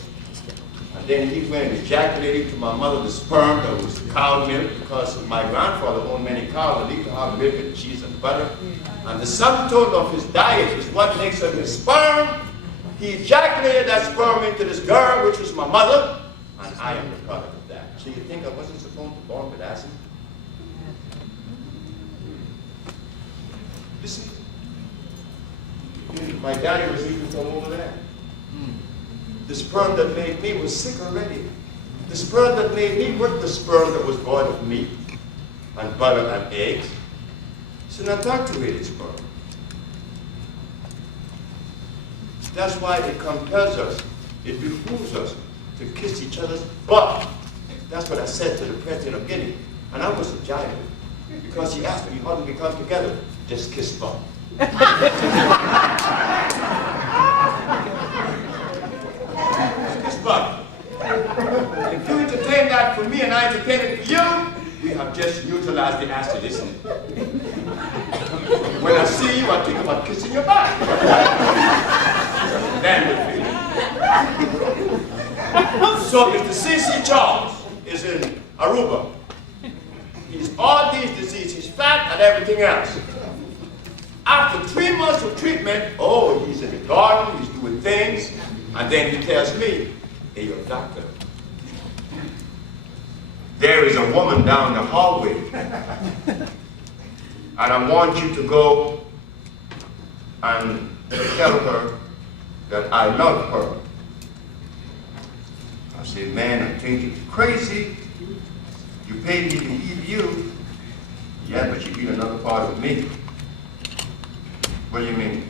And then he went and ejaculated to my mother the sperm that was cow milk, because my grandfather owned many cows that used to have milk and cheese and butter. And the sum total of his diet is what makes up his sperm. He ejaculated that sperm into this girl, which was my mother, and I am the product of that. So you think I wasn't supposed to be born with acid? You see, my daddy was eating from over there. The sperm that made me was sick already. The sperm that made me was the sperm that was born of meat and butter and eggs. It's an adulterated sperm. That's why it compels us, it behooves us to kiss each other's butt. That's what I said to the president of Guinea. And I was a giant. Because she asked me, how do we come together? Just kiss butt. Kiss butt. If you entertain that for me and I entertain it for you, we have just neutralized the acid, isn't it? When I see you, I think about kissing your butt. Then the feeling. So Mr. C.C. Charles is in Aruba. He's all these diseases, he's fat and everything else. After 3 months of treatment, oh, he's in the garden, he's doing things, and then he tells me, hey, your doctor, there is a woman down the hallway, and I want you to go and tell her that I love her. I said, man, I think you're crazy. You paid me to heal you. Yeah, but you heal another part of me. What do you mean?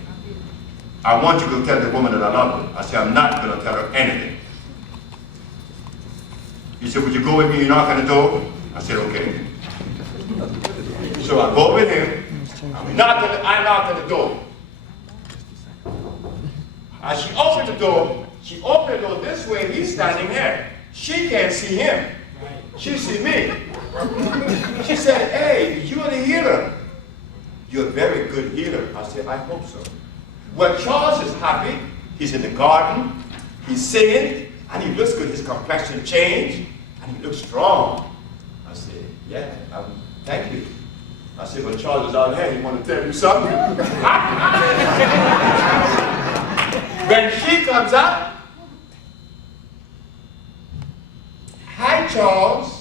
I want you to tell the woman that I love her. I said, I'm not going to tell her anything. He said, would you go with me? You knock on the door? I said, okay. So I go with him. I knock on the door. As she opened the door, she opened the door this way, and he's standing there. She can't see him. She see me. She said, hey, you're the healer. You're a very good healer. I said, I hope so. Well, Charles is happy. He's in the garden. He's singing, and he looks good. His complexion changed, and he looks strong. I said, yeah, thank you. I said, well, Charles is out there. He want to tell you something? When she comes up, hi, Charles.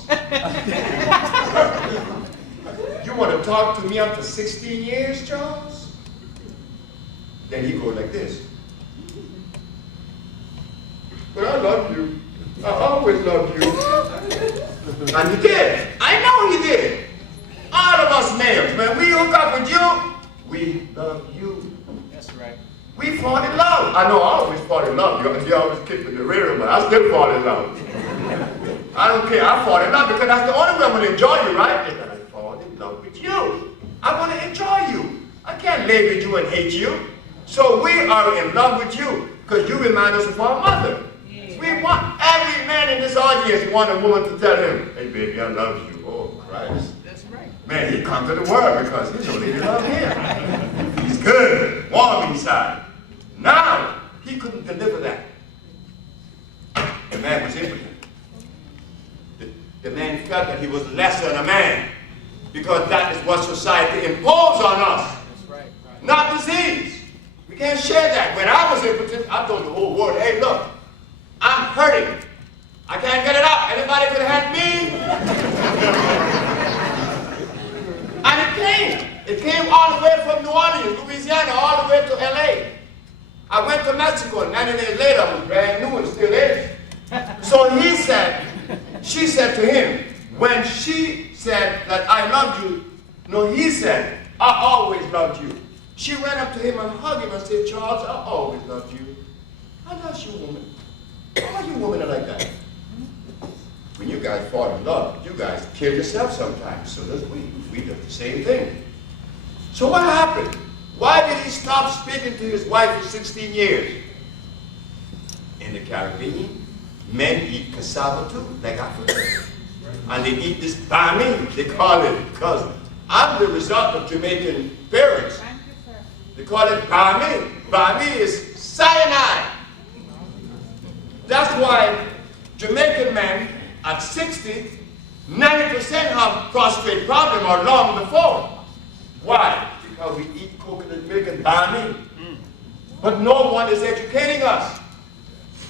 You want to talk to me after 16 years, Charles? Then he goes like this. But I love you. I always loved you. And he did. I know he did. All of us males, when we hook up with you, we love you. That's right. We fall in love. I know I always fall in love. You always kick me in the rear, but I still fall in love. I don't care. I fall in love because that's the only way I'm going to enjoy you, right? Is that I fall in love with you. I want to enjoy you. I can't lay with you and hate you. So we are in love with you because you remind us of our mother. Yeah. We want every man in this audience want a woman to tell him, hey, baby, I love you. Oh, Christ. That's right. Man, he conquered the world because his old lady loved him. He's good, warm inside. Now, he couldn't deliver that. The man was impotent. The man felt that he was lesser than a man because that is what society imposed on us. That's right. Not disease. We can't share that. When I was impotent, I told the whole world, hey, look, I'm hurting. I can't get it out. Anybody could help me? And it came. It came all the way from New Orleans, Louisiana, all the way to LA. I went to Mexico, and 90 days later, I was brand new and still is. So he said, she said to him, when she said that I loved you, no, he said, I always loved you. She ran up to him and hugged him and said, Charles, I always loved you. How does you woman? How are you women like that? When you guys fall in love, you guys kill yourself sometimes. So does we. We do the same thing. So what happened? Why did he stop speaking to his wife for 16 years? In the Caribbean, men eat cassava too, like Africans. And they eat this bami, they call it, because I'm the result of Jamaican parents. They call it bami. Bami is cyanide. That's why Jamaican men at 60, 90% have prostate problem or long before. Why? Because we eat coconut milk and bami. But no one is educating us.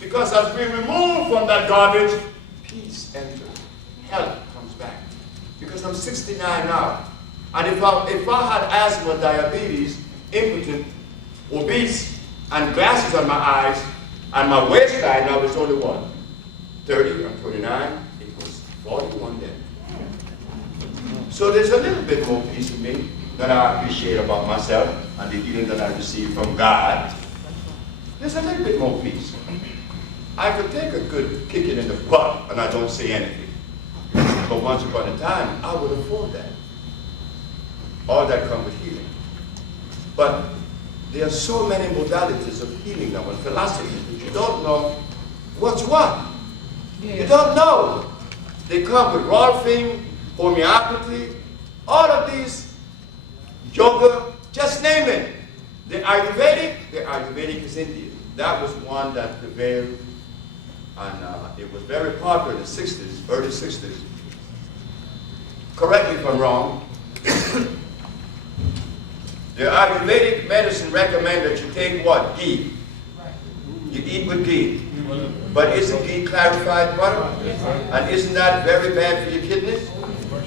Because as we remove from that garbage, peace enters. Health comes back. Because I'm 69 now. And if I had asthma, diabetes, impotent, obese, and glasses on my eyes, and my waistline now is only what? 30 or 29, it was 41 then. So there's a little bit more peace in me that I appreciate about myself and the healing that I receive from God. There's a little bit more peace. I could take a good kicking in the butt and I don't say anything. But once upon a time, I would afford that. All that comes with healing. But there are so many modalities of healing now and philosophies that you don't know what's what. Yeah. You don't know. They come with Rolfing, homeopathy, all of these, yoga, just name it. The Ayurvedic is Indian. That was one that prevailed, and it was very popular in the 60s, early 60s. Correct me if I'm wrong. The Ayurvedic medicine recommend that you take what? Ghee. You eat with ghee. But isn't ghee clarified butter? And isn't that very bad for your kidneys?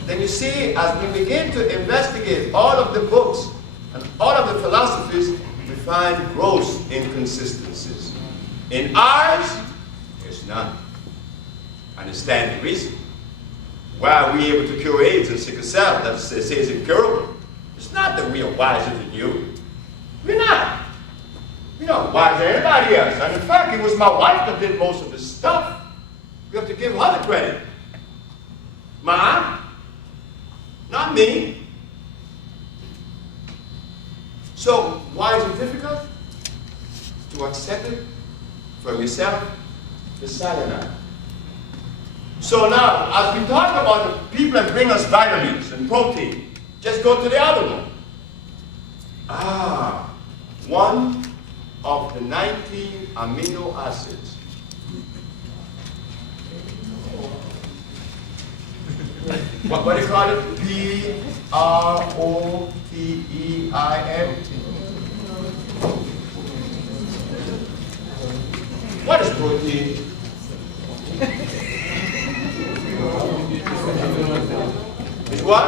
Then you see, as we begin to investigate all of the books and all of the philosophies, we find gross inconsistencies. In ours, there's none. And it's standing reason. Why are we able to cure AIDS and sickle cell? That says it's incurable. It's not that we are wiser than you. We're not. We're not wiser than anybody else. And in fact, it was my wife that did most of the stuff. We have to give her the credit. Ma, not me. So why is it difficult to accept it from yourself? The cyanide. So now, as we talk about the people that bring us vitamins and protein, just go to the other one. One of the 19 amino acids. What do you call it? P-R-O-T-E-I-N. What is protein? It's what?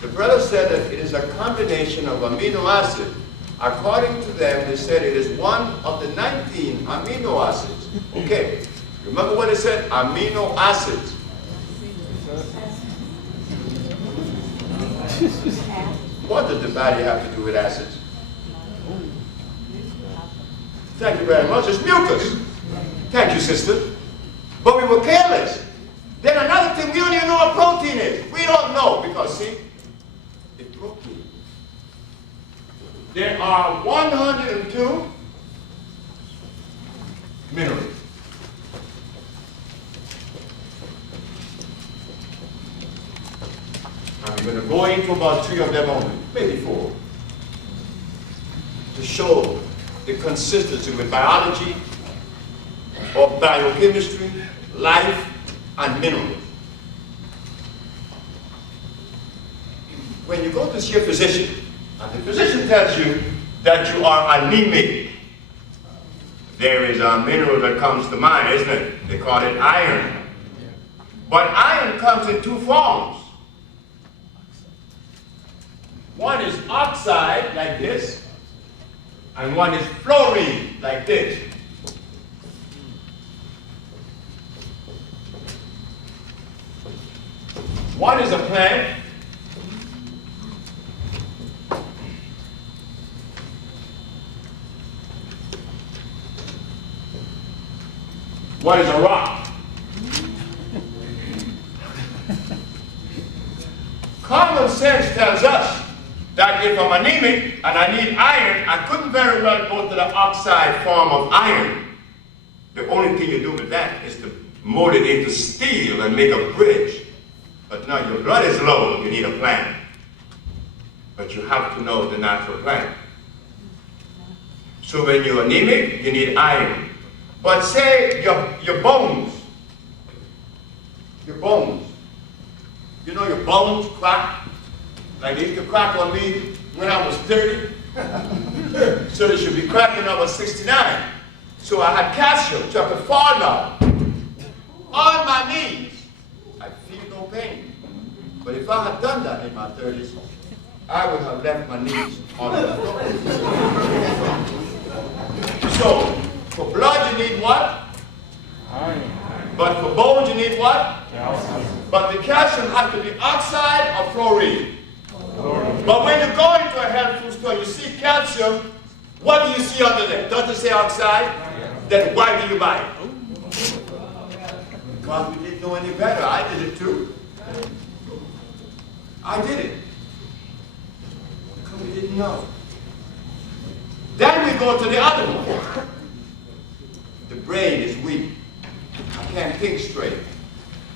The brother said that it is a combination of amino acid. According to them, they said it is one of the 19 amino acids. Okay, remember what it said? Amino acids. What does the body have to do with acids? Thank you very much. It's mucus. Thank you, sister. But we were careless. Then another thing, we don't even know what protein is. We don't know because, see, it's protein. There are 102 minerals. I'm going to go into about 3 of them only, maybe 4, to show the consistency with biology or biochemistry, life, and minerals. When you go to see a physician, and the physician tells you that you are anemic, there is a mineral that comes to mind, isn't it? They call it iron. But iron comes in 2 forms. One is oxide, like this, and one is fluorine, like this. One is a plant. One is a rock. Common sense tells us that if I'm anemic and I need iron, I couldn't very well go to the oxide form of iron. The only thing you do with that is to mold it into steel and make a bridge. But now your blood is low, you need a plant. But you have to know the natural plant. So when you're anemic, you need iron. But say your bones, you know your bones crack, like they used to crack on me when I was 30. So they should be cracking when I was 69. So I had calcium, so I could fall now. On my knees. I feel no pain. But if I had done that in my 30s, I would have left my knees on the floor. So, for blood you need what? Iron. But for bones you need what? Calcium. But the calcium has to be oxide or fluorine. But when you go into a health food store, you see calcium, what do you see under there? Does it say oxide? Then why do you buy it? Because we didn't know any better. I did it too. I did it. Because we didn't know. Then we go to the other one. The brain is weak. I can't think straight.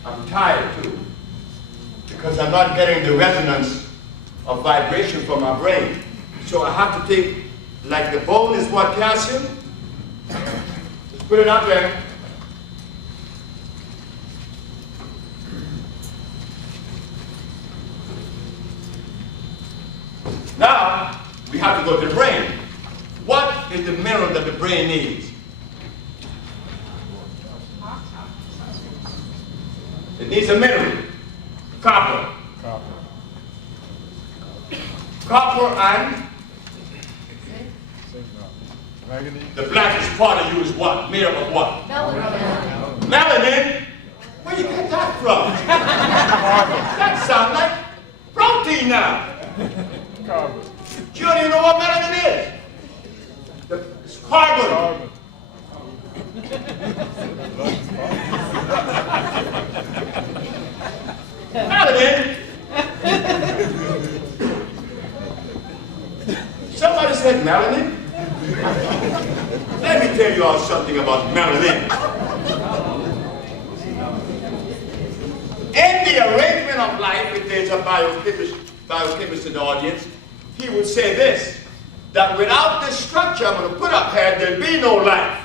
I'm tired too. Because I'm not getting the resonance of vibration from my brain. So I have to take, like the bone is what, calcium? Just put it up there. Now, we have to go to the brain. What is the mineral that the brain needs? It needs a mineral. Copper. Copper and the blackest part of you is what? Made up of what? Melanin. Melanin? Where you get that from? That sounds like protein now. You don't even know what melanin is. It's carbon. Melanin. Somebody said melanin. Let me tell you all something about melanin. In the arrangement of life, if there's a biochemist in the audience, he would say this, that without this structure I'm going to put up here, there'll be no life.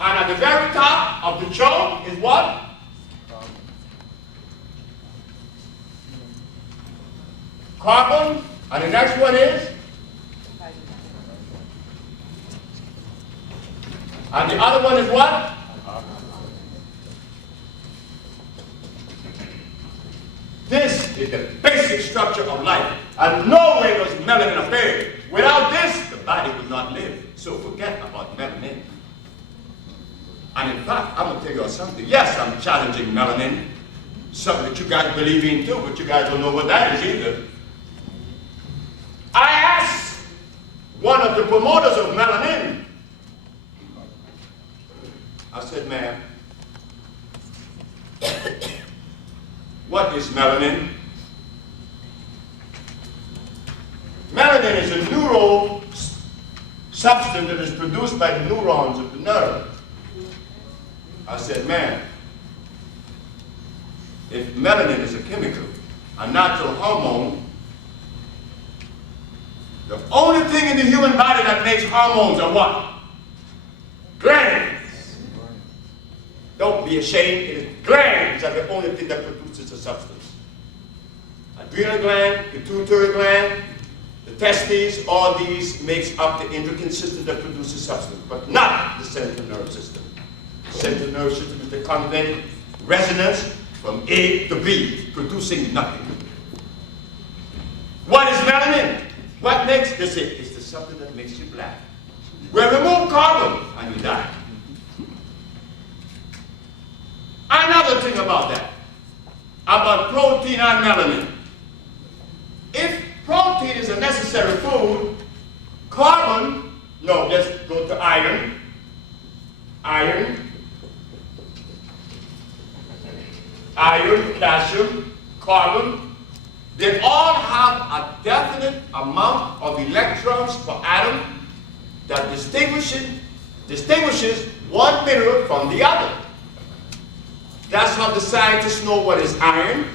And at the very top of the chart is what? Carbon. And the next one is? And the other one is what? This is the basic structure of life. And nowhere does melanin appear. Without this, the body will not live. So forget about melanin. And in fact, I'm going to tell you something. Yes, I'm challenging melanin. Something that you guys believe in too, but you guys don't know what that is either. I asked one of the promoters of melanin. I said, ma'am, what is melanin? Melanin is a neural substance that is produced by the neurons of the nerve. I said, ma'am, if melanin is a chemical, a natural hormone, the only thing in the human body that makes hormones are what? Glands. Don't be ashamed. It is glands are the only thing that produces a substance. Adrenal gland, pituitary gland, the testes, all these makes up the endocrine system that produces substance, but not the central nervous system. The central nervous system is the conveying resonance from A to B, producing nothing. What is melanin? What makes this it? It's the something that makes you black. We remove carbon and you die. Another thing about that, about protein and melanin. If protein is a necessary food, carbon, no, let's go to iron. Iron, calcium, carbon, they all have a definite amount of electrons per atom that distinguishes one mineral from the other. That's how the scientists know what is iron,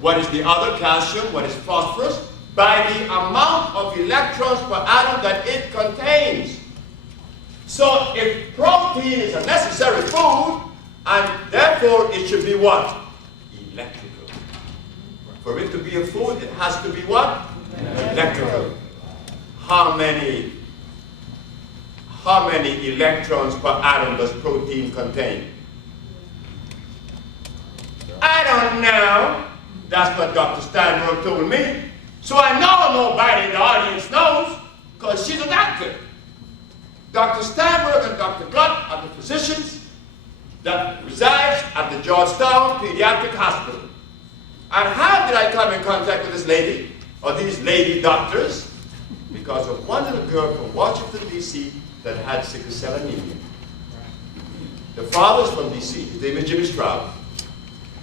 what is the other, calcium, what is phosphorus, by the amount of electrons per atom that it contains. So if protein is a necessary food, and therefore it should be what? Electrical. For it to be a food, it has to be what? Electrical. How many electrons per atom does protein contain? I don't know. That's what Dr. Steinberg told me. So I know nobody in the audience knows, because she's a doctor. Dr. Steinberg and Dr. Glutt are the physicians that resides at the Georgetown Pediatric Hospital. And how did I come in contact with this lady, or these lady doctors? Because of one little girl from Washington, D.C. that had sickle cell anemia. The father's from D.C., his name is Jimmy Stroud.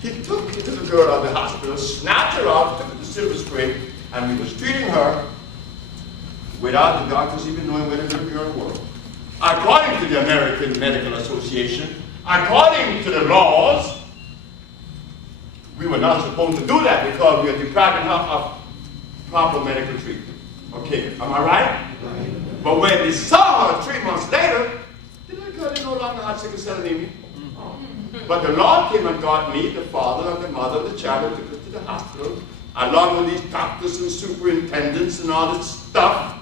He took the little girl out of the hospital, snatched her out, took her to Silver Spring, and he was treating her without the doctors even knowing where the little girl was. According to the American Medical Association, according to the laws, we were not supposed to do that because we are depriving her of proper medical treatment. Okay, am I right? But when they saw her 3 months later, the little girl no longer had sickle cell anemia. But the Lord came and got me, the father and the mother and the child, and took us to the hospital, along with these doctors and superintendents and all this stuff.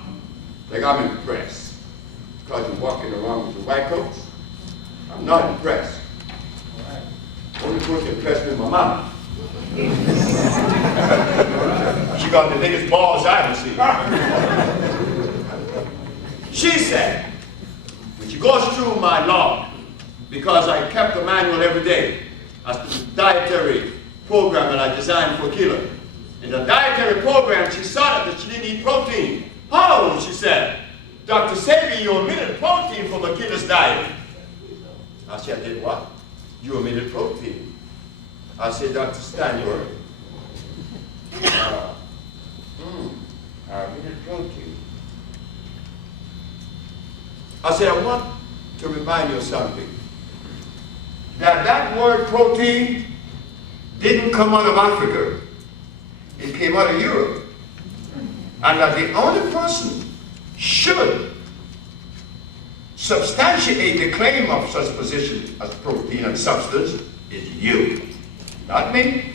Like, I'm impressed. Because you're walking around with your white coats. I'm not impressed. Only person impressed me is my mama. She got the biggest balls I ever seen. She said, when she goes through my log, because I kept a manual every day as to the dietary program that I designed for Healer. In the dietary program, she saw that she didn't eat protein. Oh, she said, Dr. Sebi, you omitted protein from a Healer's diet. I said, I did what? You omitted protein. I said, Dr. Steinberg, I omitted protein. I said, I want to remind you of something. That word protein didn't come out of Africa. It came out of Europe. And that the only person should substantiate the claim of such position as protein and substance is you. Not me.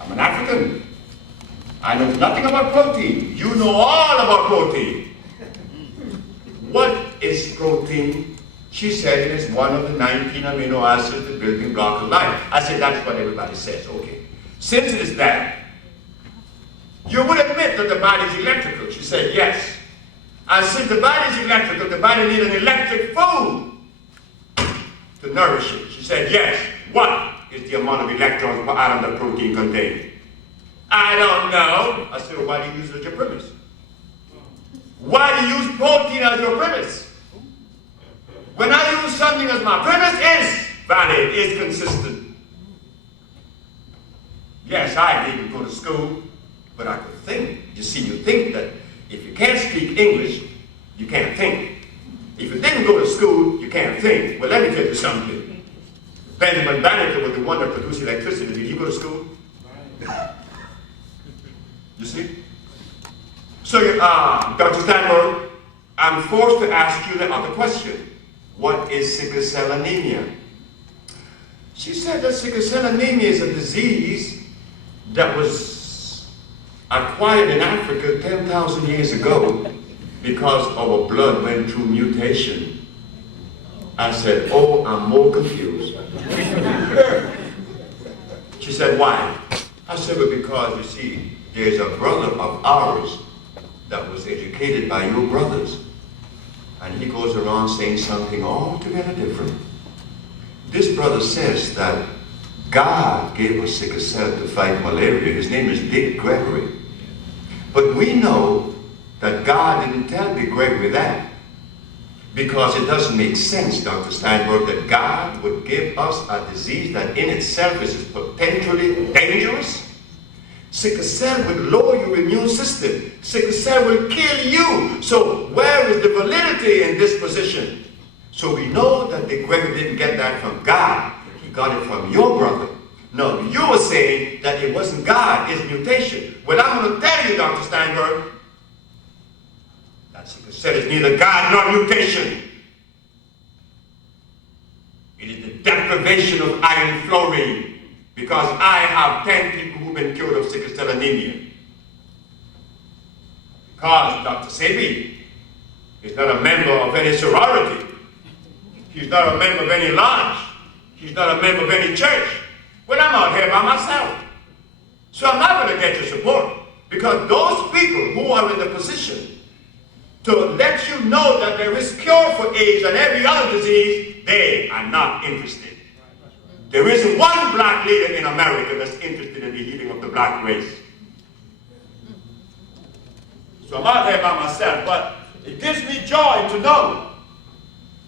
I'm an African. I know nothing about protein. You know all about protein. What is protein? She said it is one of the 19 amino acids, the building block of life. I said, that's what everybody says. Okay. Since it is that, you would admit that the body is electrical. She said, yes. And since the body is electrical, the body needs an electric food to nourish it. She said, yes. What is the amount of electrons per atom that protein contains? I don't know. I said, well, why do you use it as your premise? Why do you use protein as your premise? When I use something as my premise, it's valid, it's consistent. Yes, I didn't go to school, but I could think. You see, you think that if you can't speak English, you can't think. If you didn't go to school, you can't think. Well, let me tell you something. Benjamin Banneker was the one that produced electricity. Did he go to school? You see? So, Dr. Steinberg, I'm forced to ask you the other question. What is sickle cell anemia? She said that sickle cell anemia is a disease that was acquired in Africa 10,000 years ago because our blood went through mutation. I said, oh, I'm more confused. She said, why? I said, well, because, you see, there's a brother of ours that was educated by your brothers. And he goes around saying something altogether different. This brother says that God gave us sickle cell to fight malaria. His name is Big Gregory. But we know that God didn't tell Big Gregory that. Because it doesn't make sense, Dr. Steinberg, that God would give us a disease that in itself is potentially dangerous. Sickle cell will lower your immune system. Sickle cell will kill you. So where is the validity in this position? So we know that the Gregory didn't get that from God. He got it from your brother. No, you were saying that it wasn't God, it's mutation. Well, I'm going to tell you, Dr. Steinberg, that sickle cell is neither God nor mutation. It is the deprivation of iron fluorine. Because I have 10 people who've been cured of sickle cell anemia. Because Dr. Sebi is not a member of any sorority. He's not a member of any lodge. He's not a member of any church. Well, I'm out here by myself. So I'm not going to get your support. Because those people who are in the position to let you know that there is cure for AIDS and every other disease, they are not interested. There isn't one black leader in America that's interested in the healing of the black race. So I'm out here by myself, but it gives me joy to know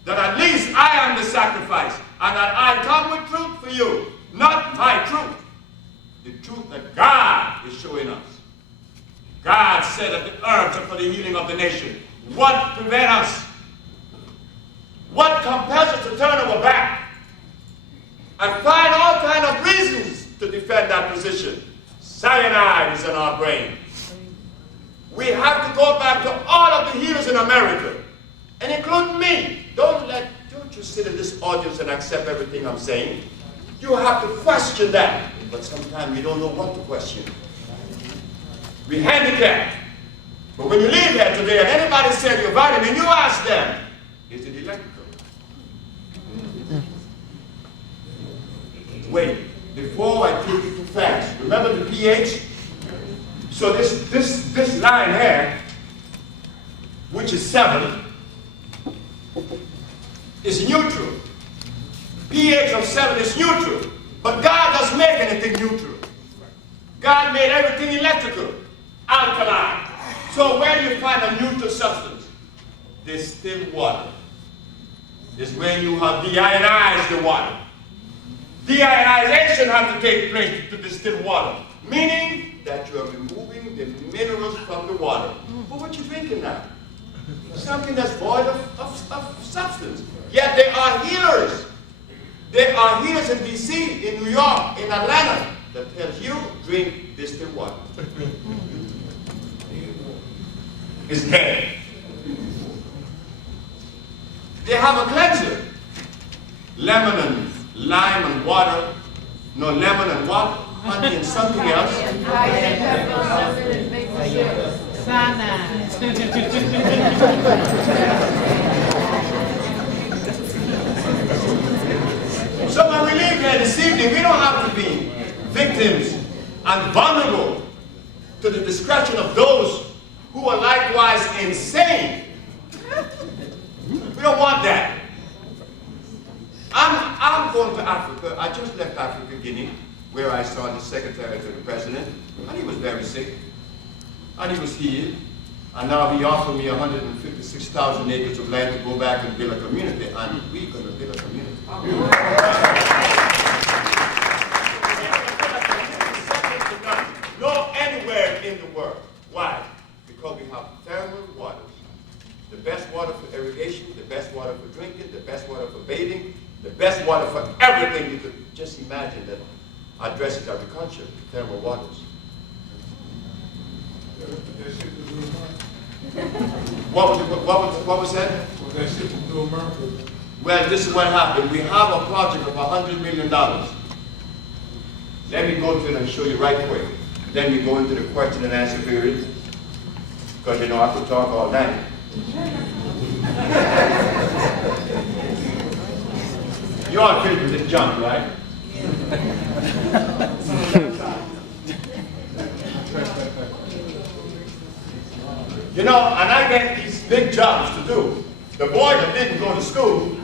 that at least I am the sacrifice and that I come with truth for you. Not my truth, the truth that God is showing us. God said that the herbs are for the healing of the nation. What prevents us? What compels us to turn our back and find all kinds of reasons to defend that position? Cyanide is in our brain. We have to go back to all of the healers in America, and including me. Don't you sit in this audience and accept everything I'm saying. You have to question that, but sometimes we don't know what to question. We handicapped. But when you leave here today and anybody says you're vitamin, you ask them, is it electrical? Wait, before I take it too fast, remember the pH? So this line here, which is 7, is neutral. pH of 7 is neutral. But God doesn't make anything neutral. God made everything electrical, alkaline. So where do you find a neutral substance? Distilled water. Is when you have deionized the water. Deionization has to take place to distill water, meaning that you are removing the minerals from the water. But what you drinking now? Something that's void of substance. Yet they are healers. There are healers in D.C., in New York, in Atlanta, that tells you, drink distilled water. It's dead. They have a cleanser. Lemon and lime and water. No, lemon and what? Honey and something else. So when we leave here this evening, we don't have to be victims and vulnerable to the discretion of those who are likewise insane. We don't want that. I'm going to Africa. I just left Africa, Guinea, where I saw the secretary to the president, and he was very sick, and he was healed, and now he offered me 156,000 acres of land to go back and build a community, and we're going to build a community. No anywhere in the world. Why? Because we have thermal waters. The best water for irrigation, the best water for drinking, the best water for bathing, the best water for everything you could just imagine that addresses agriculture, thermal waters. What was that? Well, this is what happened. We have a project of $100 million. Let me go to it and show you right quick. Then we go into the question and answer period. Because you know I could talk all night. You all finished with this junk, right? You know, and I get these big jobs to do. The boy that didn't go to school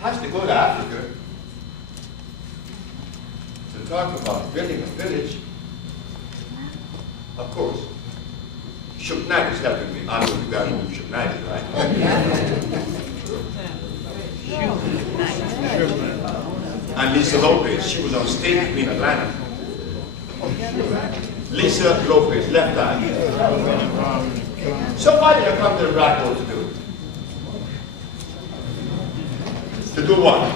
has to go to Africa to talk about building a village. Of course, Shook Knight is helping me. I know you guys know who Shook Knight is, right? And Lisa Lopez, she was on stage with me in Atlanta. Lisa Lopez, left eye. So why did I come to the Black Hole to do? To do what?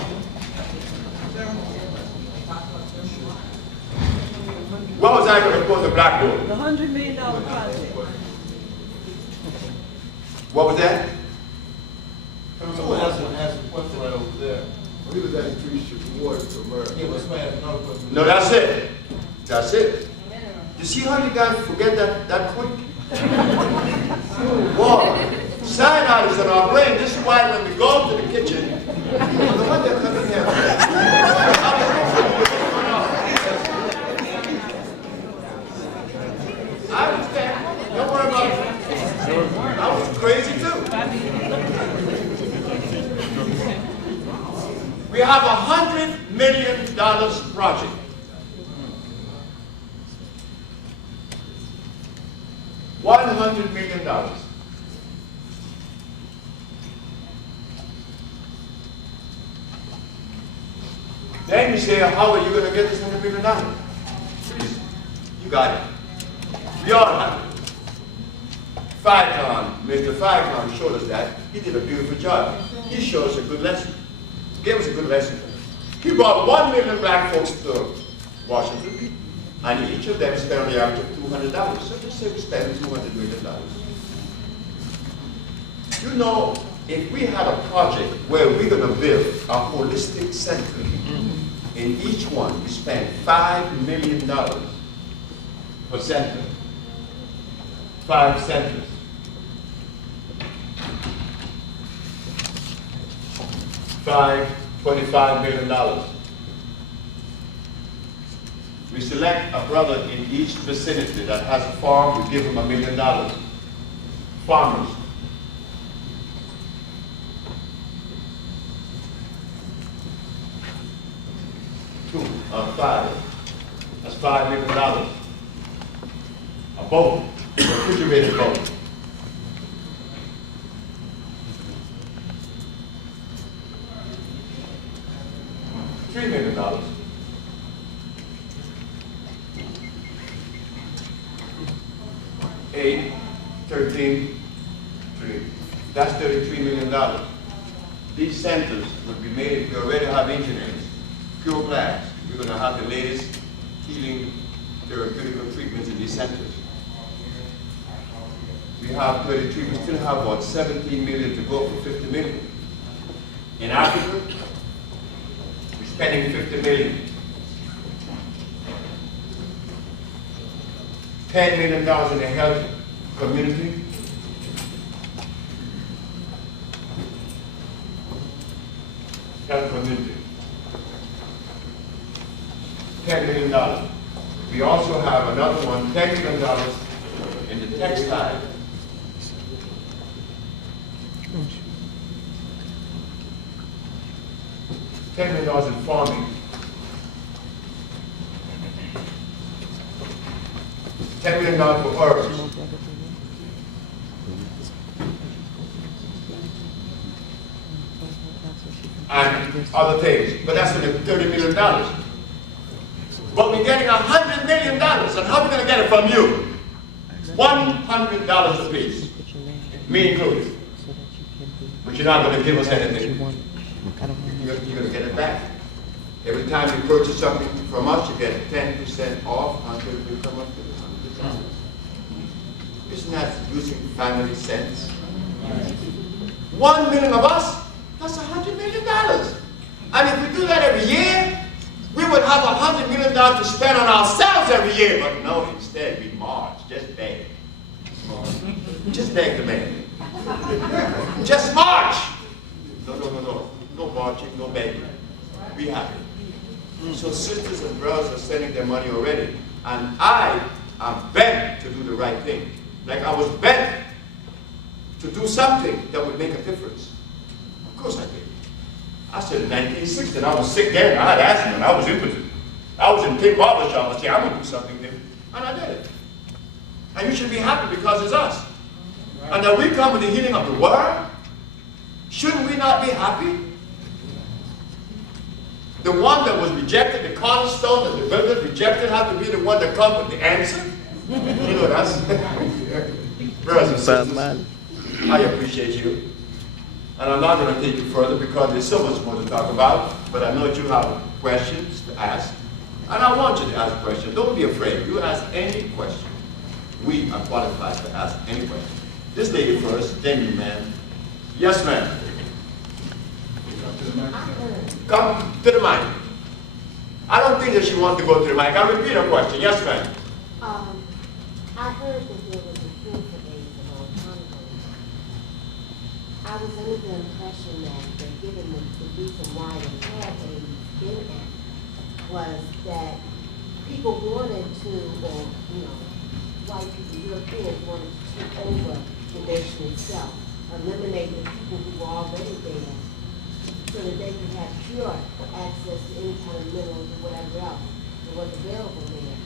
What was I going to put in the Black Hole? The $100 million project. What was that? Someone else would ask a question right over there. He was asking to ship water to America. Yeah, but somebody has another question. No, that's it. That's it. You see how you guys forget that quick? Water. Cyanide is in our brain. This is why when we go to the kitchen, what they're coming here. I understand. Don't worry about it. I was crazy too. We have $100 million project. $100 million. Then you say, how are you going to get this $100 million? Please, you got it. We all have it. Mr. Farrakhan showed us that. He did a beautiful job. He showed us a good lesson. Gave us a good lesson. He brought 1 million black folks to Washington, and each of them spent on the average of $200. So just say we spend $200 million. You know, if we had a project where we're going to build a holistic center, in each one we spend $5 million per center. 5 centers. $25 million. We select a brother in each vicinity that has a farm, we give him $1 million. Farmers. Five. That's $5 million. A boat, a refrigerated boat. $3 million. 8, 13, 3. That's $33 million. These centers would be made, we already have engineers, pure glass. We're going to have the latest healing therapeutical treatments in these centers. We have 33, we still have about 17 million to go for 50 million. In Africa, we're spending 50 million. $10 million in the health community. Health community. $10 million. We also have another one, $10 million in the textile. $10 million in farming. $10 million for herbs. And other things. But that's only $30 million. But we're getting $100 million. And how are we going to get it from you? $100 a piece. Me included. But you're not going to give us anything. You're going to get it back. Every time you purchase something from us, you get 10% off until we come up to $100. Isn't that using family sense? 1 million of us, that's $100 million. And if we do that every year, we would have $100 million to spend on ourselves every year. But no, instead we march, just beg. Just beg the man. Just march. No. No marching, no begging. We have it. So sisters and brothers are sending their money already. And I am bent to do the right thing. Like I was bent to do something that would make a difference. Of course I did. I said in 1960, and I was sick then. I had asthma, and I was impotent. I was in Pink Barber Shop. I said, I'm going to do something different. And I did it. And you should be happy because it's us. And that we come with the healing of the world. Shouldn't we not be happy? The one that was rejected, the cornerstone that the builders rejected, had to be the one that comes with the answer. You know that's. Brothers and sisters, I appreciate you. And I'm not going to take you further because there's so much more to talk about. But I know that you have questions to ask. And I want you to ask questions. Don't be afraid. You ask any question. We are qualified to ask any question. This lady first, then you, ma'am. Yes, ma'am. Come to the mic. I don't think that she wants to go to the mic. I'll repeat her question. Yes, ma'am. I heard that there was a cure for AIDS a long time ago. I was under the impression that given the reason why they had AIDS in it was that people wanted to, or white people, Europeans wanted to take over the nation itself, eliminate the people who were already there, so that they could have pure access to any kind of minerals or whatever else that was available there.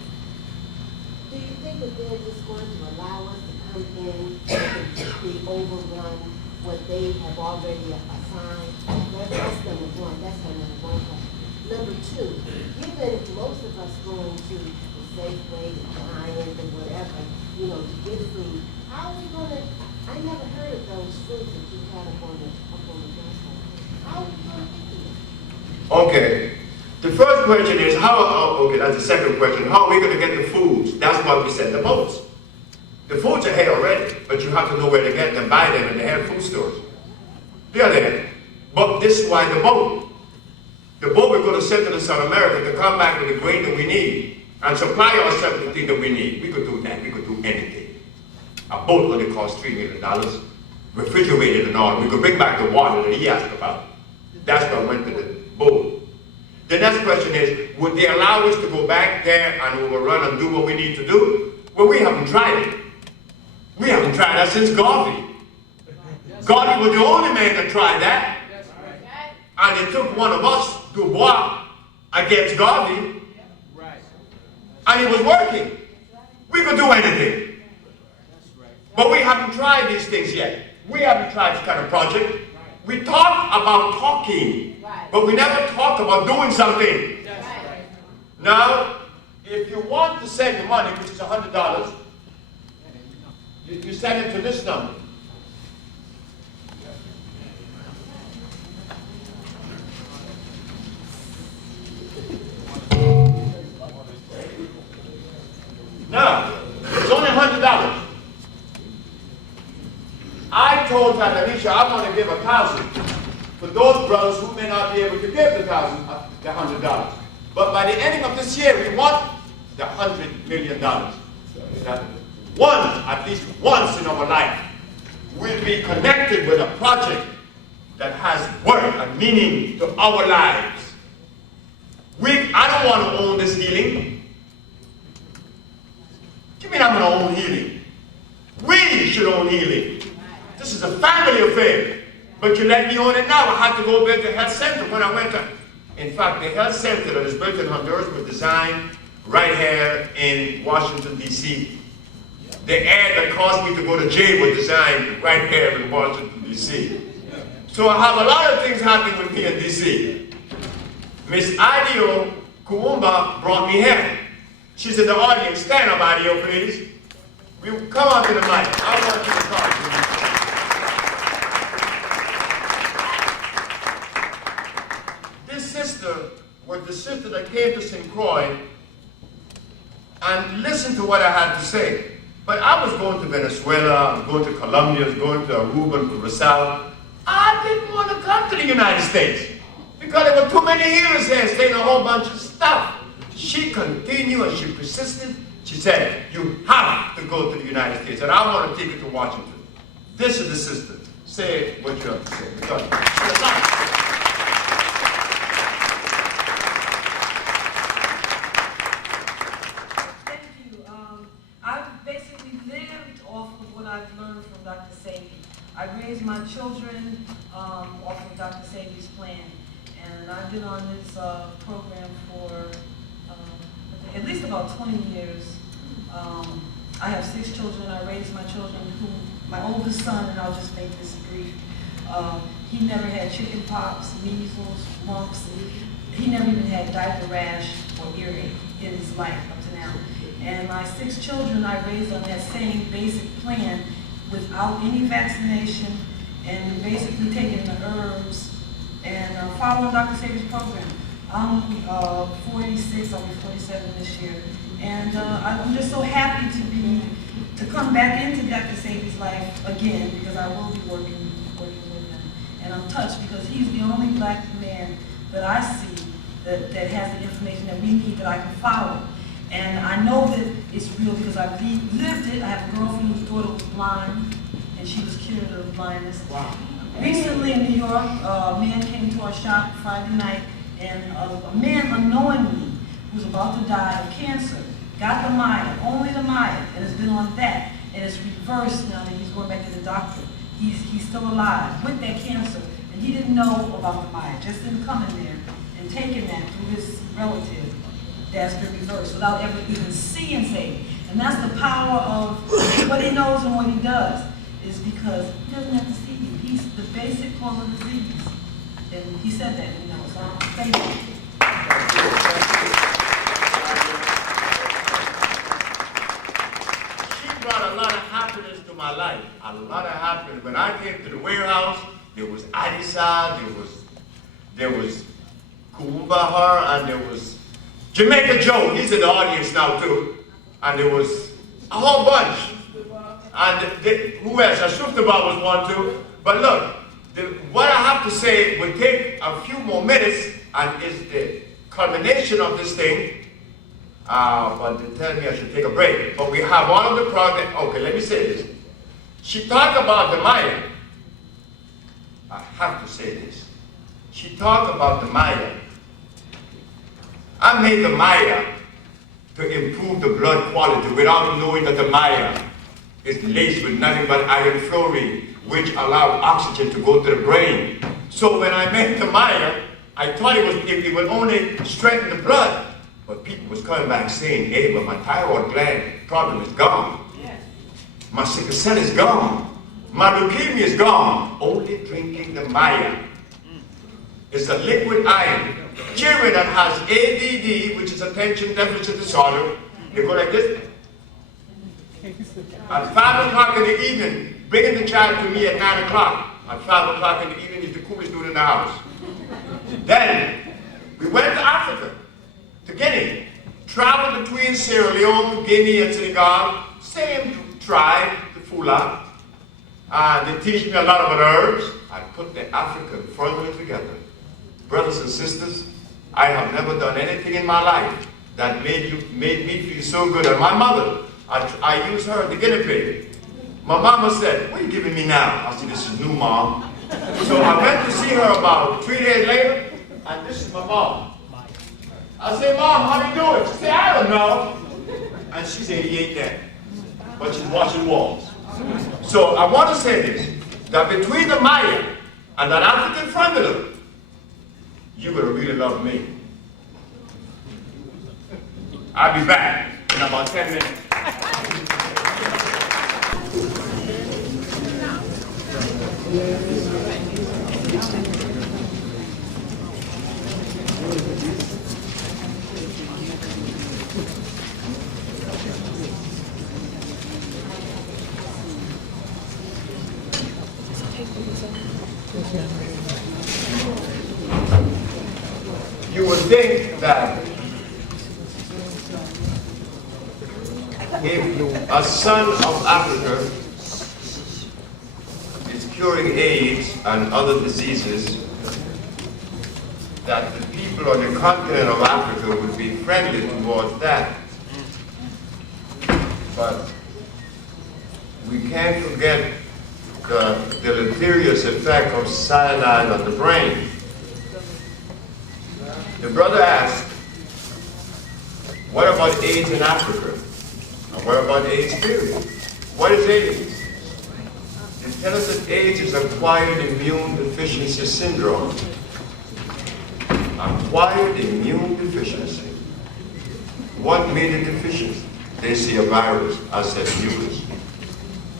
Do you think that they're just going to allow us to come in and completely overrun what they have already assigned? That's number one. That's my number one question. Do Number two, given most of us going to the Safeway, the Giant, and whatever, to get food, how are we gonna, I never heard of those foods that you had up on the dashboard. How are we gonna get them? Okay. The first question is okay, that's the second question. How are we going to get the foods? That's why we send the boats. The foods are here already, but you have to know where to get them, buy them, and they have food stores. They're there. But this is why the boat. The boat will go to Central and South America to come back with the grain that we need and supply ourselves with the thing that we need. We could do that. We could do anything. A boat only costs $3 million, refrigerated and all. We could bring back the water that he asked about. That's why I went to the boat. The next question is, would they allow us to go back there and overrun and do what we need to do? Well, we haven't tried it. We haven't tried that since Garvey. Garvey was the only man that tried that. And it took one of us, Dubois, against Garvey. And it was working. We could do anything. But we haven't tried these things yet. We haven't tried this kind of project. We talk about talking, but we never talk about doing something. Now, if you want to send your money, which is $100, you send it to this number. Now, it's only $100. I told Tatanisha I'm going to give 1,000 for those brothers who may not be able to give the $100. But by the ending of this year, we want the $100 million. That at least once in our life, we'll be connected with a project that has work and meaning to our lives. I don't want to own this healing. What do you mean I'm going to own healing? We should own healing. This is a family affair. But you let me own it now. I had to go back to the health center when I went to. In fact, the health center that is built in Honduras was designed right here in Washington, D.C. The ad that caused me to go to jail was designed right here in Washington, D.C. So I have a lot of things happening with me in D.C. Miss Adio Kuumba brought me here. She's in the audience. Stand up, Adio, please. Come on to the mic. I want you to talk to me. This sister was the sister that came to St. Croix and listened to what I had to say. But I was going to Venezuela, I was going to Colombia, I was going to Aruba and Curacao. I didn't want to come to the United States because there were too many healers here saying a whole bunch of stuff. She continued and she persisted. She said, you have to go to the United States, and I want to take you to Washington. This is the sister. Say what you have to say. Thank you. I've basically lived off of what I've learned from Dr. Sebi. I raised my children off of Dr. Sebi's plan, and I've been on this program for at least about 20 years. I have 6 children. I raised my children my oldest son, and I'll just make this brief, he never had chicken pox, measles, mumps. He never even had diaper rash or earache in his life up to now. And my 6 children I raised on that same basic plan without any vaccination and basically taking the herbs and following Dr. Sebi's program. I'm 46, I'll be 47 this year. And I'm just so happy to come back into Dr. Sebi's life again, because I will be working with him. And I'm touched because he's the only black man that I see that has the information that we need that I can follow. And I know that it's real because I've lived it. I have a girlfriend whose daughter was blind, and she was cured of blindness. Wow. Recently in New York, a man came to our shop Friday night, and a man unknowingly who was about to die of cancer got the Maya, only the Maya, and has been on that, and it's reversed now that he's going back to the doctor. He's still alive with that cancer, and he didn't know about the Maya, just didn't come in there and taking that through his relative that's been reversed without ever even seeing Satan. And that's the power of what he knows and what he does, is because he doesn't have to see you. He's the basic cause of disease. And he said that, so thank you. She brought a lot of happiness to my life. A lot of happiness. When I came to the warehouse, there was Adisa, there was Kumbahar, and there was Jamaica Joe. He's in the audience now too. And there was a whole bunch. And who else? Ashuftabad was one too. But look, what I have to say will take a few more minutes, and is the culmination of this thing. But they tell me I should take a break. But we have all of the progress. Okay, let me say this. She talked about the Maya. I have to say this. She talked about the Maya. I made the Maya to improve the blood quality without knowing that the Maya is laced with nothing but iron fluoride, which allows oxygen to go to the brain. So when I made the Maya, I thought it would only strengthen the blood. But people was coming back saying, hey, but my thyroid gland problem is gone. Yes. My sickle cell is gone. My leukemia is gone. Only drinking the Maya. It's a liquid iron. Children that has ADD, which is attention deficit disorder, they go like this. At 5 o'clock in the evening, bringing the child to me at 9 o'clock. At 5 o'clock in the evening is the coolest dude in the house. Then, we went to Africa, to Guinea. Traveled between Sierra Leone, Guinea, and Senegal. Same tribe, the Fula. They teach me a lot about herbs. I put the African formula together. Brothers and sisters, I have never done anything in my life that made me feel so good. And my mother, I used her as the guinea pig. My mama said, what are you giving me now? I said, this is new, Mom. So I went to see her about 3 days later, and this is my mom. I said, Mom, how do you do it? She said, I don't know. And she's 88 then, but she's washing walls. So I want to say this, that between the Maya and that African formula, you're going to really love me. I'll be back in about 10 minutes. You would think that if a son of Africa is curing AIDS and other diseases, that the people on the continent of Africa would be friendly towards that. But we can't forget the deleterious effect of cyanide on the brain. The brother asked, what about AIDS in Africa? And what about AIDS period? What is AIDS? They tell us that AIDS is acquired immune deficiency syndrome. Acquired immune deficiency. What made it deficient? They see a virus. I said mucus.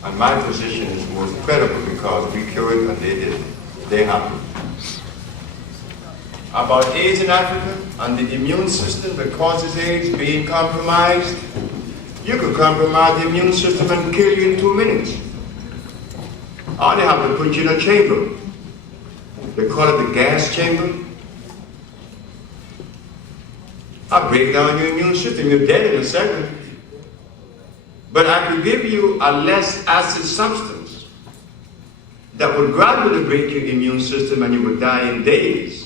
And my position is most credible because we cured and they did. They happened. About AIDS in Africa and the immune system that causes AIDS being compromised, you could compromise the immune system and kill you in 2 minutes. All they have to put you in a chamber. They call it the gas chamber. I break down your immune system, you're dead in a second. But I could give you a less acid substance that would gradually break your immune system and you would die in days.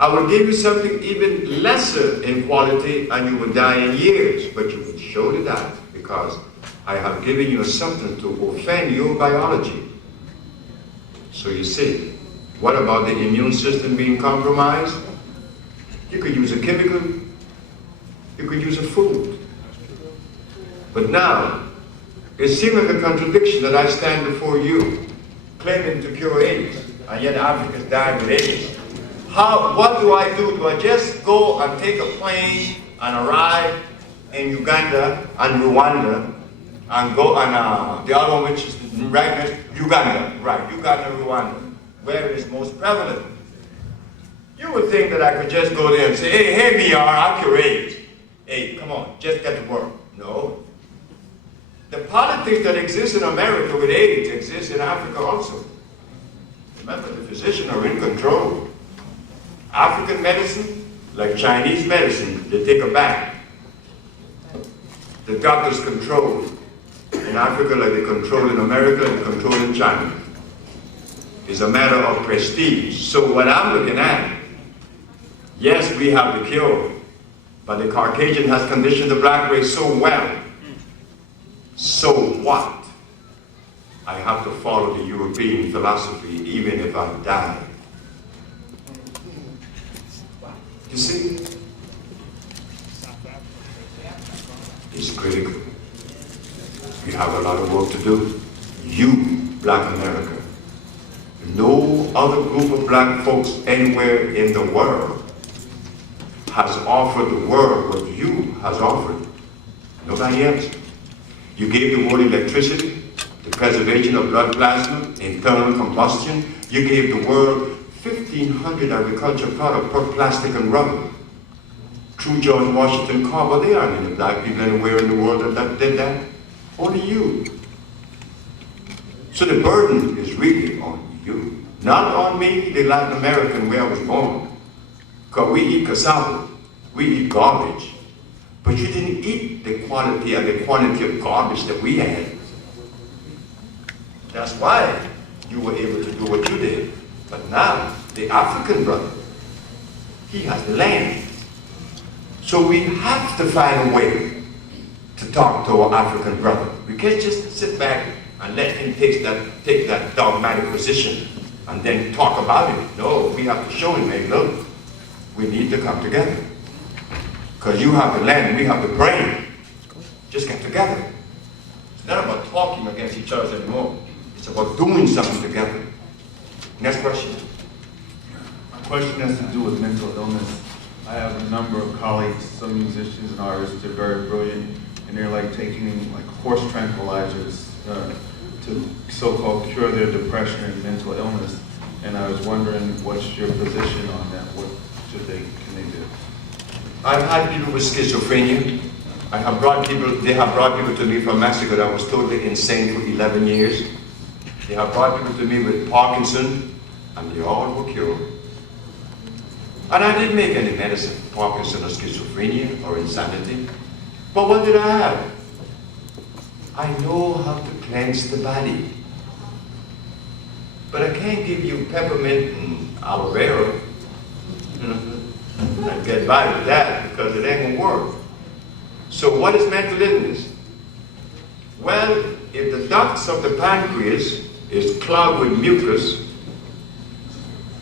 I will give you something even lesser in quality and you will die in years, but you will surely die because I have given you a substance to offend your biology. So you see, what about the immune system being compromised? You could use a chemical, you could use a food. But now, it seems like a contradiction that I stand before you, claiming to cure AIDS, and yet Africans die with AIDS. What do I do? Do I just go and take a plane and arrive in Uganda and Rwanda, and go and the other one which is right next, Uganda, right, Uganda, Rwanda, where it is most prevalent. You would think that I could just go there and say, hey, me, I'll cure AIDS. Hey, come on, just get to work. No. The politics that exists in America with AIDS exists in Africa also. Remember, the physicians are in control. African medicine, like Chinese medicine, they take a back. The doctors control. In Africa, like they control in America, and they control in China. It's a matter of prestige. So what I'm looking at, yes, we have the cure, but the Caucasian has conditioned the black race so well. So what? I have to follow the European philosophy even if I die. You see? It's critical. We have a lot of work to do. You, Black America. No other group of black folks anywhere in the world has offered the world what you has offered. Nobody else. You gave the world electricity, the preservation of blood plasma, internal combustion. You gave the world 1,500 agricultural products per plastic and rubber. True George Washington Carver, they aren't any black people anywhere in the world that did that. Only you. So the burden is really on you. Not on me, the Latin American where I was born. Because we eat cassava, we eat garbage. But you didn't eat the quality and the quantity of garbage that we had. That's why you were able to do what you did. But now, the African brother, he has the land. So we have to find a way to talk to our African brother. We can't just sit back and let him take that dogmatic position and then talk about it. No, we have to show him, hey, look, we need to come together. Because you have the land and we have the brain. Just get together. It's not about talking against each other anymore. It's about doing something together. Next question. My question has to do with mental illness. I have a number of colleagues, some musicians and artists, they're very brilliant, and they're like taking like horse tranquilizers to so-called cure their depression and mental illness. And I was wondering, what's your position on that? What can they do? I've had people with schizophrenia. They have brought people to me from Mexico that was totally insane for 11 years. They have brought people to me with Parkinson, and they all were cured. And I didn't make any medicine for Parkinson or schizophrenia or insanity. But what did I have? I know how to cleanse the body. But I can't give you peppermint and aloe vera, and get by with that because it ain't gonna work. So what is mental illness? Well, if the ducts of the pancreas is clogged with mucus,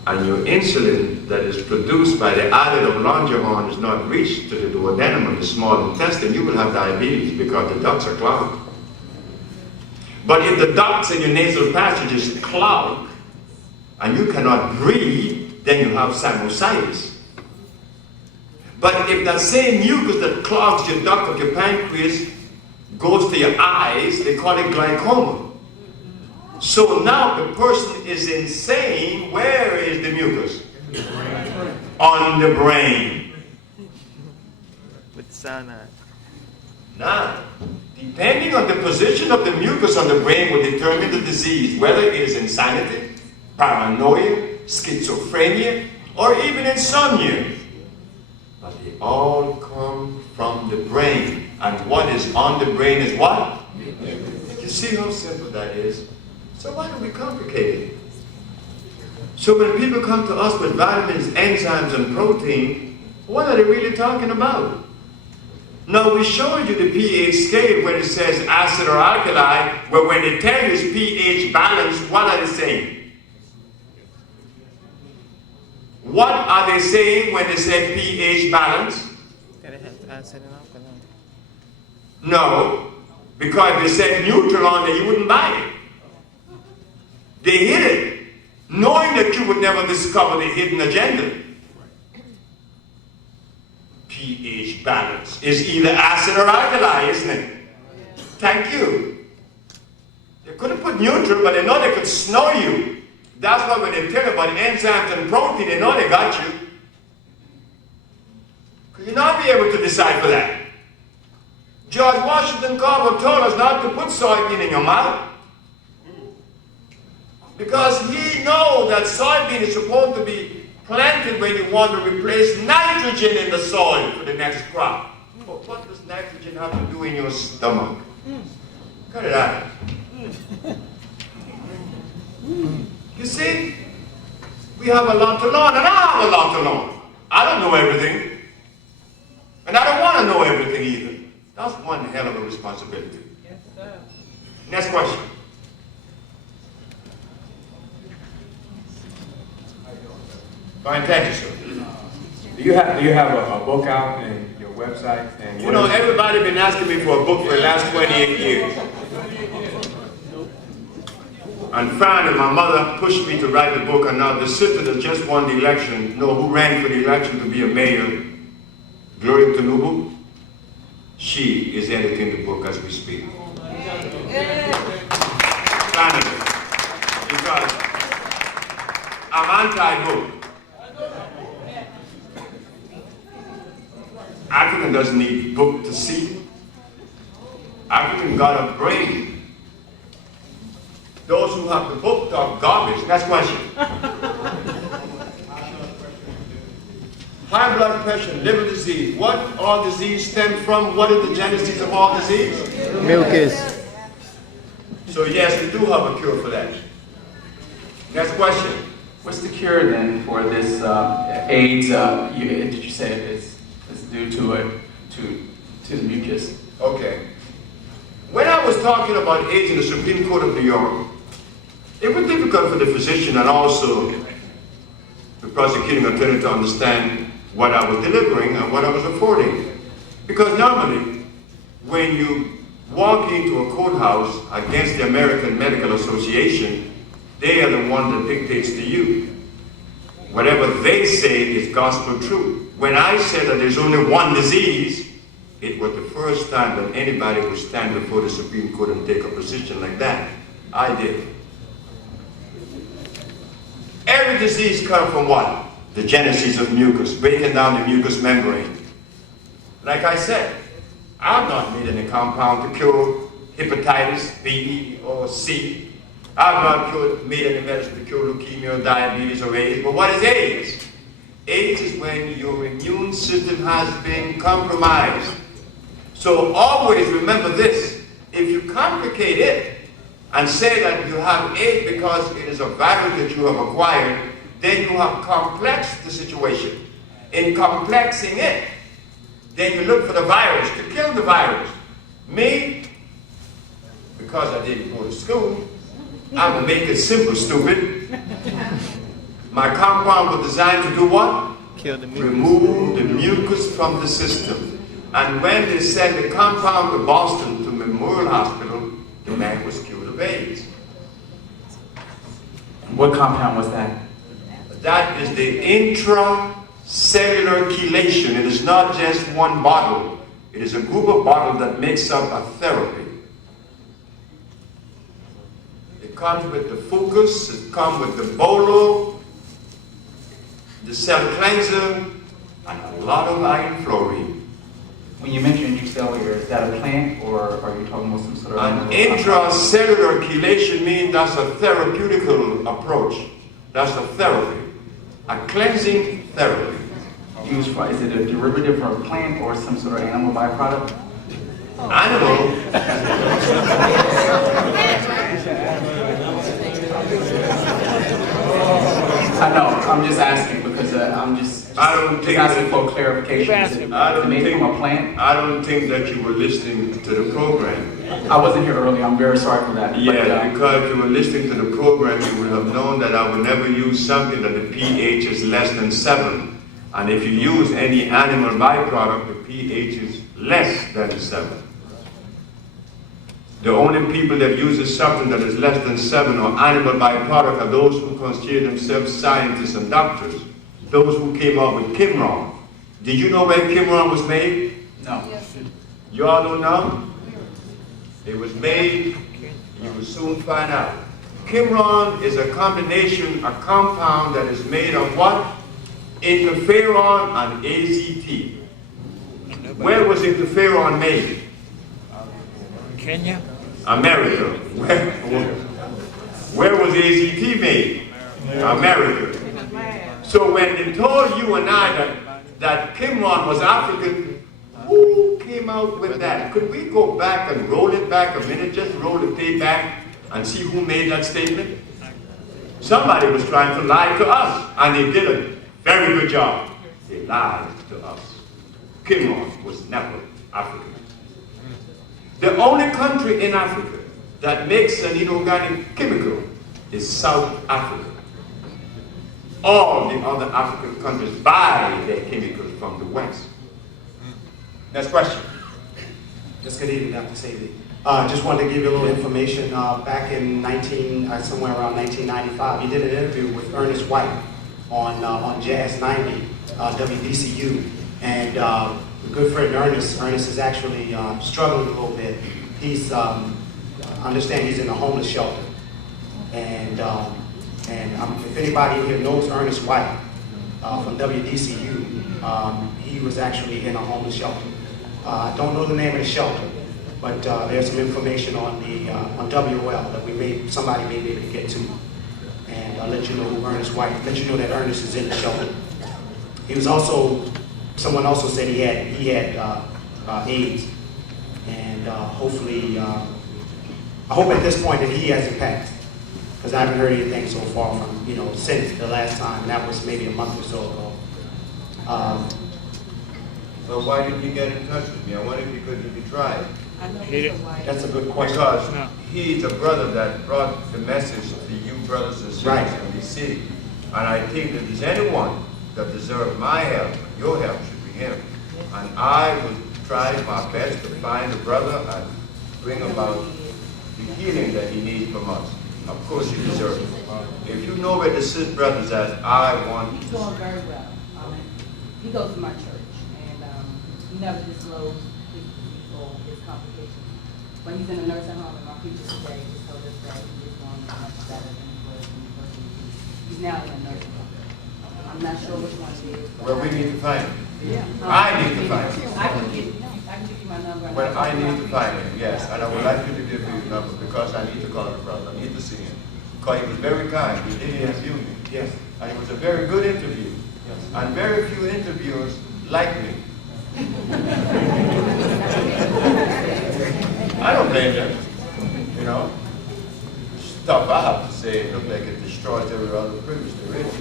and your insulin that is produced by the islet of Langerhans is not reached to the duodenum of the small intestine, you will have diabetes because the ducts are clogged. But if the ducts in your nasal passage is clogged and you cannot breathe, then you have sinusitis. But if that same mucus that clogs your duct of your pancreas goes to your eyes, they call it glaucoma. So now the person is insane. Where is the mucus? On the brain. With cyanide. Now, depending on the position of the mucus on the brain will determine the disease, whether it is insanity, paranoia, schizophrenia, or even insomnia. But they all come from the brain. And what is on the brain is what? You see how simple that is? So why do we complicate it? So when people come to us with vitamins, enzymes, and protein, what are they really talking about? Now we showed you the pH scale when it says acid or alkali, where when they tell you it's pH balance, what are they saying? What are they saying when they say pH balance? That it has acid and alkaline. No, because if they said neutral on there, you wouldn't buy it. They hid it, knowing that you would never discover the hidden agenda. pH balance is either acid or alkali, isn't it? Thank you. They couldn't put neutral, but they know they could snore you. That's why when they tell you about enzymes and protein, they know they got you. You'll not be able to decipher that. George Washington Carver told us not to put soybean in your mouth. Because he knows that soybean is supposed to be planted when you want to replace nitrogen in the soil for the next crop. But what does nitrogen have to do in your stomach? Cut it out. You see, we have a lot to learn, and I have a lot to learn. I don't know everything, and I don't want to know everything either. That's one hell of a responsibility. Yes, sir. Next question. Fine, thank you, sir. Do you have a book out and your website? And You know, everybody been asking me for a book for the last 28 years. And finally, my mother pushed me to write the book, and now the sister that just won the election, who ran for the election to be a mayor, Gloria Tanubu, she is editing the book as we speak. Finally, because I'm anti-book. African doesn't need book to see. African got a brain. Those who have the book talk garbage. Next question. High blood pressure, liver disease. What all disease stem from? What is the genesis of all disease? Mucus. So yes, we do have a cure for that. Next question. What's the cure then for this AIDS? Did you say it's due to the mucus? Okay. When I was talking about AIDS in the Supreme Court of New York, it was difficult for the physician and also the prosecuting attorney to understand what I was delivering and what I was affording. Because normally, when you walk into a courthouse against the American Medical Association, they are the one that dictates to you. Whatever they say is gospel truth. When I said that there's only one disease, it was the first time that anybody would stand before the Supreme Court and take a position like that. I did. Every disease comes from what? The genesis of mucus, breaking down the mucous membrane. Like I said, I've not made any compound to cure hepatitis B or C. I've not made any medicine to cure leukemia or diabetes or AIDS. But what is AIDS? AIDS is when your immune system has been compromised. So always remember this. If you complicate it and say that you have AIDS because it is a virus that you have acquired, then you have complexed the situation. In complexing it, then you look for the virus to kill the virus. Me, because I didn't go to school, I will make it simple, stupid. My compound was designed to do what? Kill the mucus. Remove the mucus from the system. And when they sent the compound to Boston, to Memorial Hospital, the man was cured of AIDS. What compound was that? That is the intracellular chelation. It is not just one bottle. It is a group of bottles that makes up a therapy. It comes with the focus, it comes with the bolo, the cell cleanser, and a lot of iron fluorine. When you mentioned intracellular, is that a plant or are you talking about some sort of... An intracellular chelation means that's a therapeutical approach. That's a therapy. A cleansing therapy. Used for, is it a derivative from a plant or some sort of animal byproduct? Animal. I know, I'm just asking because I'm just asking for clarification. Is it made from a plant? I don't think that you were listening to the program. I wasn't here earlier, I'm very sorry for that. Yeah, because you were listening to the program, you would have known that I would never use something that the pH is less than 7. And if you use any animal byproduct, the pH is less than 7. The only people that uses something that is less than 7 or animal byproduct are those who consider themselves scientists and doctors. Those who came up with Kimron. Did you know where Kimron was made? No. You all don't know? It was made, you will soon find out. Kimron is a combination, a compound that is made of what? Interferon and AZT. Where was interferon made? Kenya? America. Where was AZT made? America. So when they told you and I that Qumran was African, who came out with that? Could we go back and roll it back a minute, just roll the tape back and see who made that statement? Somebody was trying to lie to us, and they did a very good job. They lied to us. Qumran was never African. The only country in Africa that makes an inorganic chemical is South Africa. All the other African countries buy their chemicals from the West. Next question. Just good evening, Dr. Sebi. Just wanted to give you a little information. Back in somewhere around 1995, you did an interview with Ernest White on Jazz 90, WDCU, and a good friend Ernest is actually struggling a little bit. He's, I understand he's in a homeless shelter, and if anybody here knows Ernest White from WDCU, he was actually in a homeless shelter. I don't know the name of the shelter, but there's some information on the on WL that somebody may be able to get to, and I'll let you know who Ernest White. Let you know that Ernest is in the shelter. He was also, someone also said he had AIDS, and hopefully, I hope at this point that he hasn't passed, because I haven't heard anything so far from since the last time, and that was maybe a month or so ago. Well, why didn't you get in touch with me? I wonder if you could try. That's a good question. Because he's a brother that brought the message to you brothers and sisters in the city. And I think that if there's anyone that deserves my help, your help should be him. And I will try my best to find the brother and bring about the healing that he needs from us. Of course he deserves it. If you know where the sister brothers at, I want He's doing very well. He goes to my church. He never disclosed his complications. But he's in a nursing home, and my preacher today just told us that he is doing much better than he was when he first moved. He's now in a nursing home. I'm not sure which one it is. Well, we need to find him. Yeah. I need to find him. I can give you my number. Well, I need to find him, yes. And I would like you to give me his number because I need to call the brother. I need to see him. Because he was very kind. He did interview me. Yes. And it was a very good interview. Yes. And very few interviewers like me. I don't blame them, Stuff I have to say, it looked like it destroys every other privilege there is.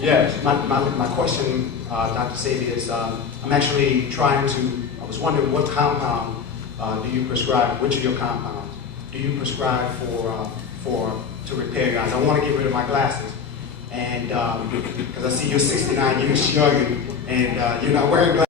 Yes. My question, Dr. Sebi, is I'm actually I was wondering what compound do you prescribe, which of your compounds do you prescribe to repair your eyes? I want to get rid of my glasses. And because I see you're 69 years young and you're not wearing glasses.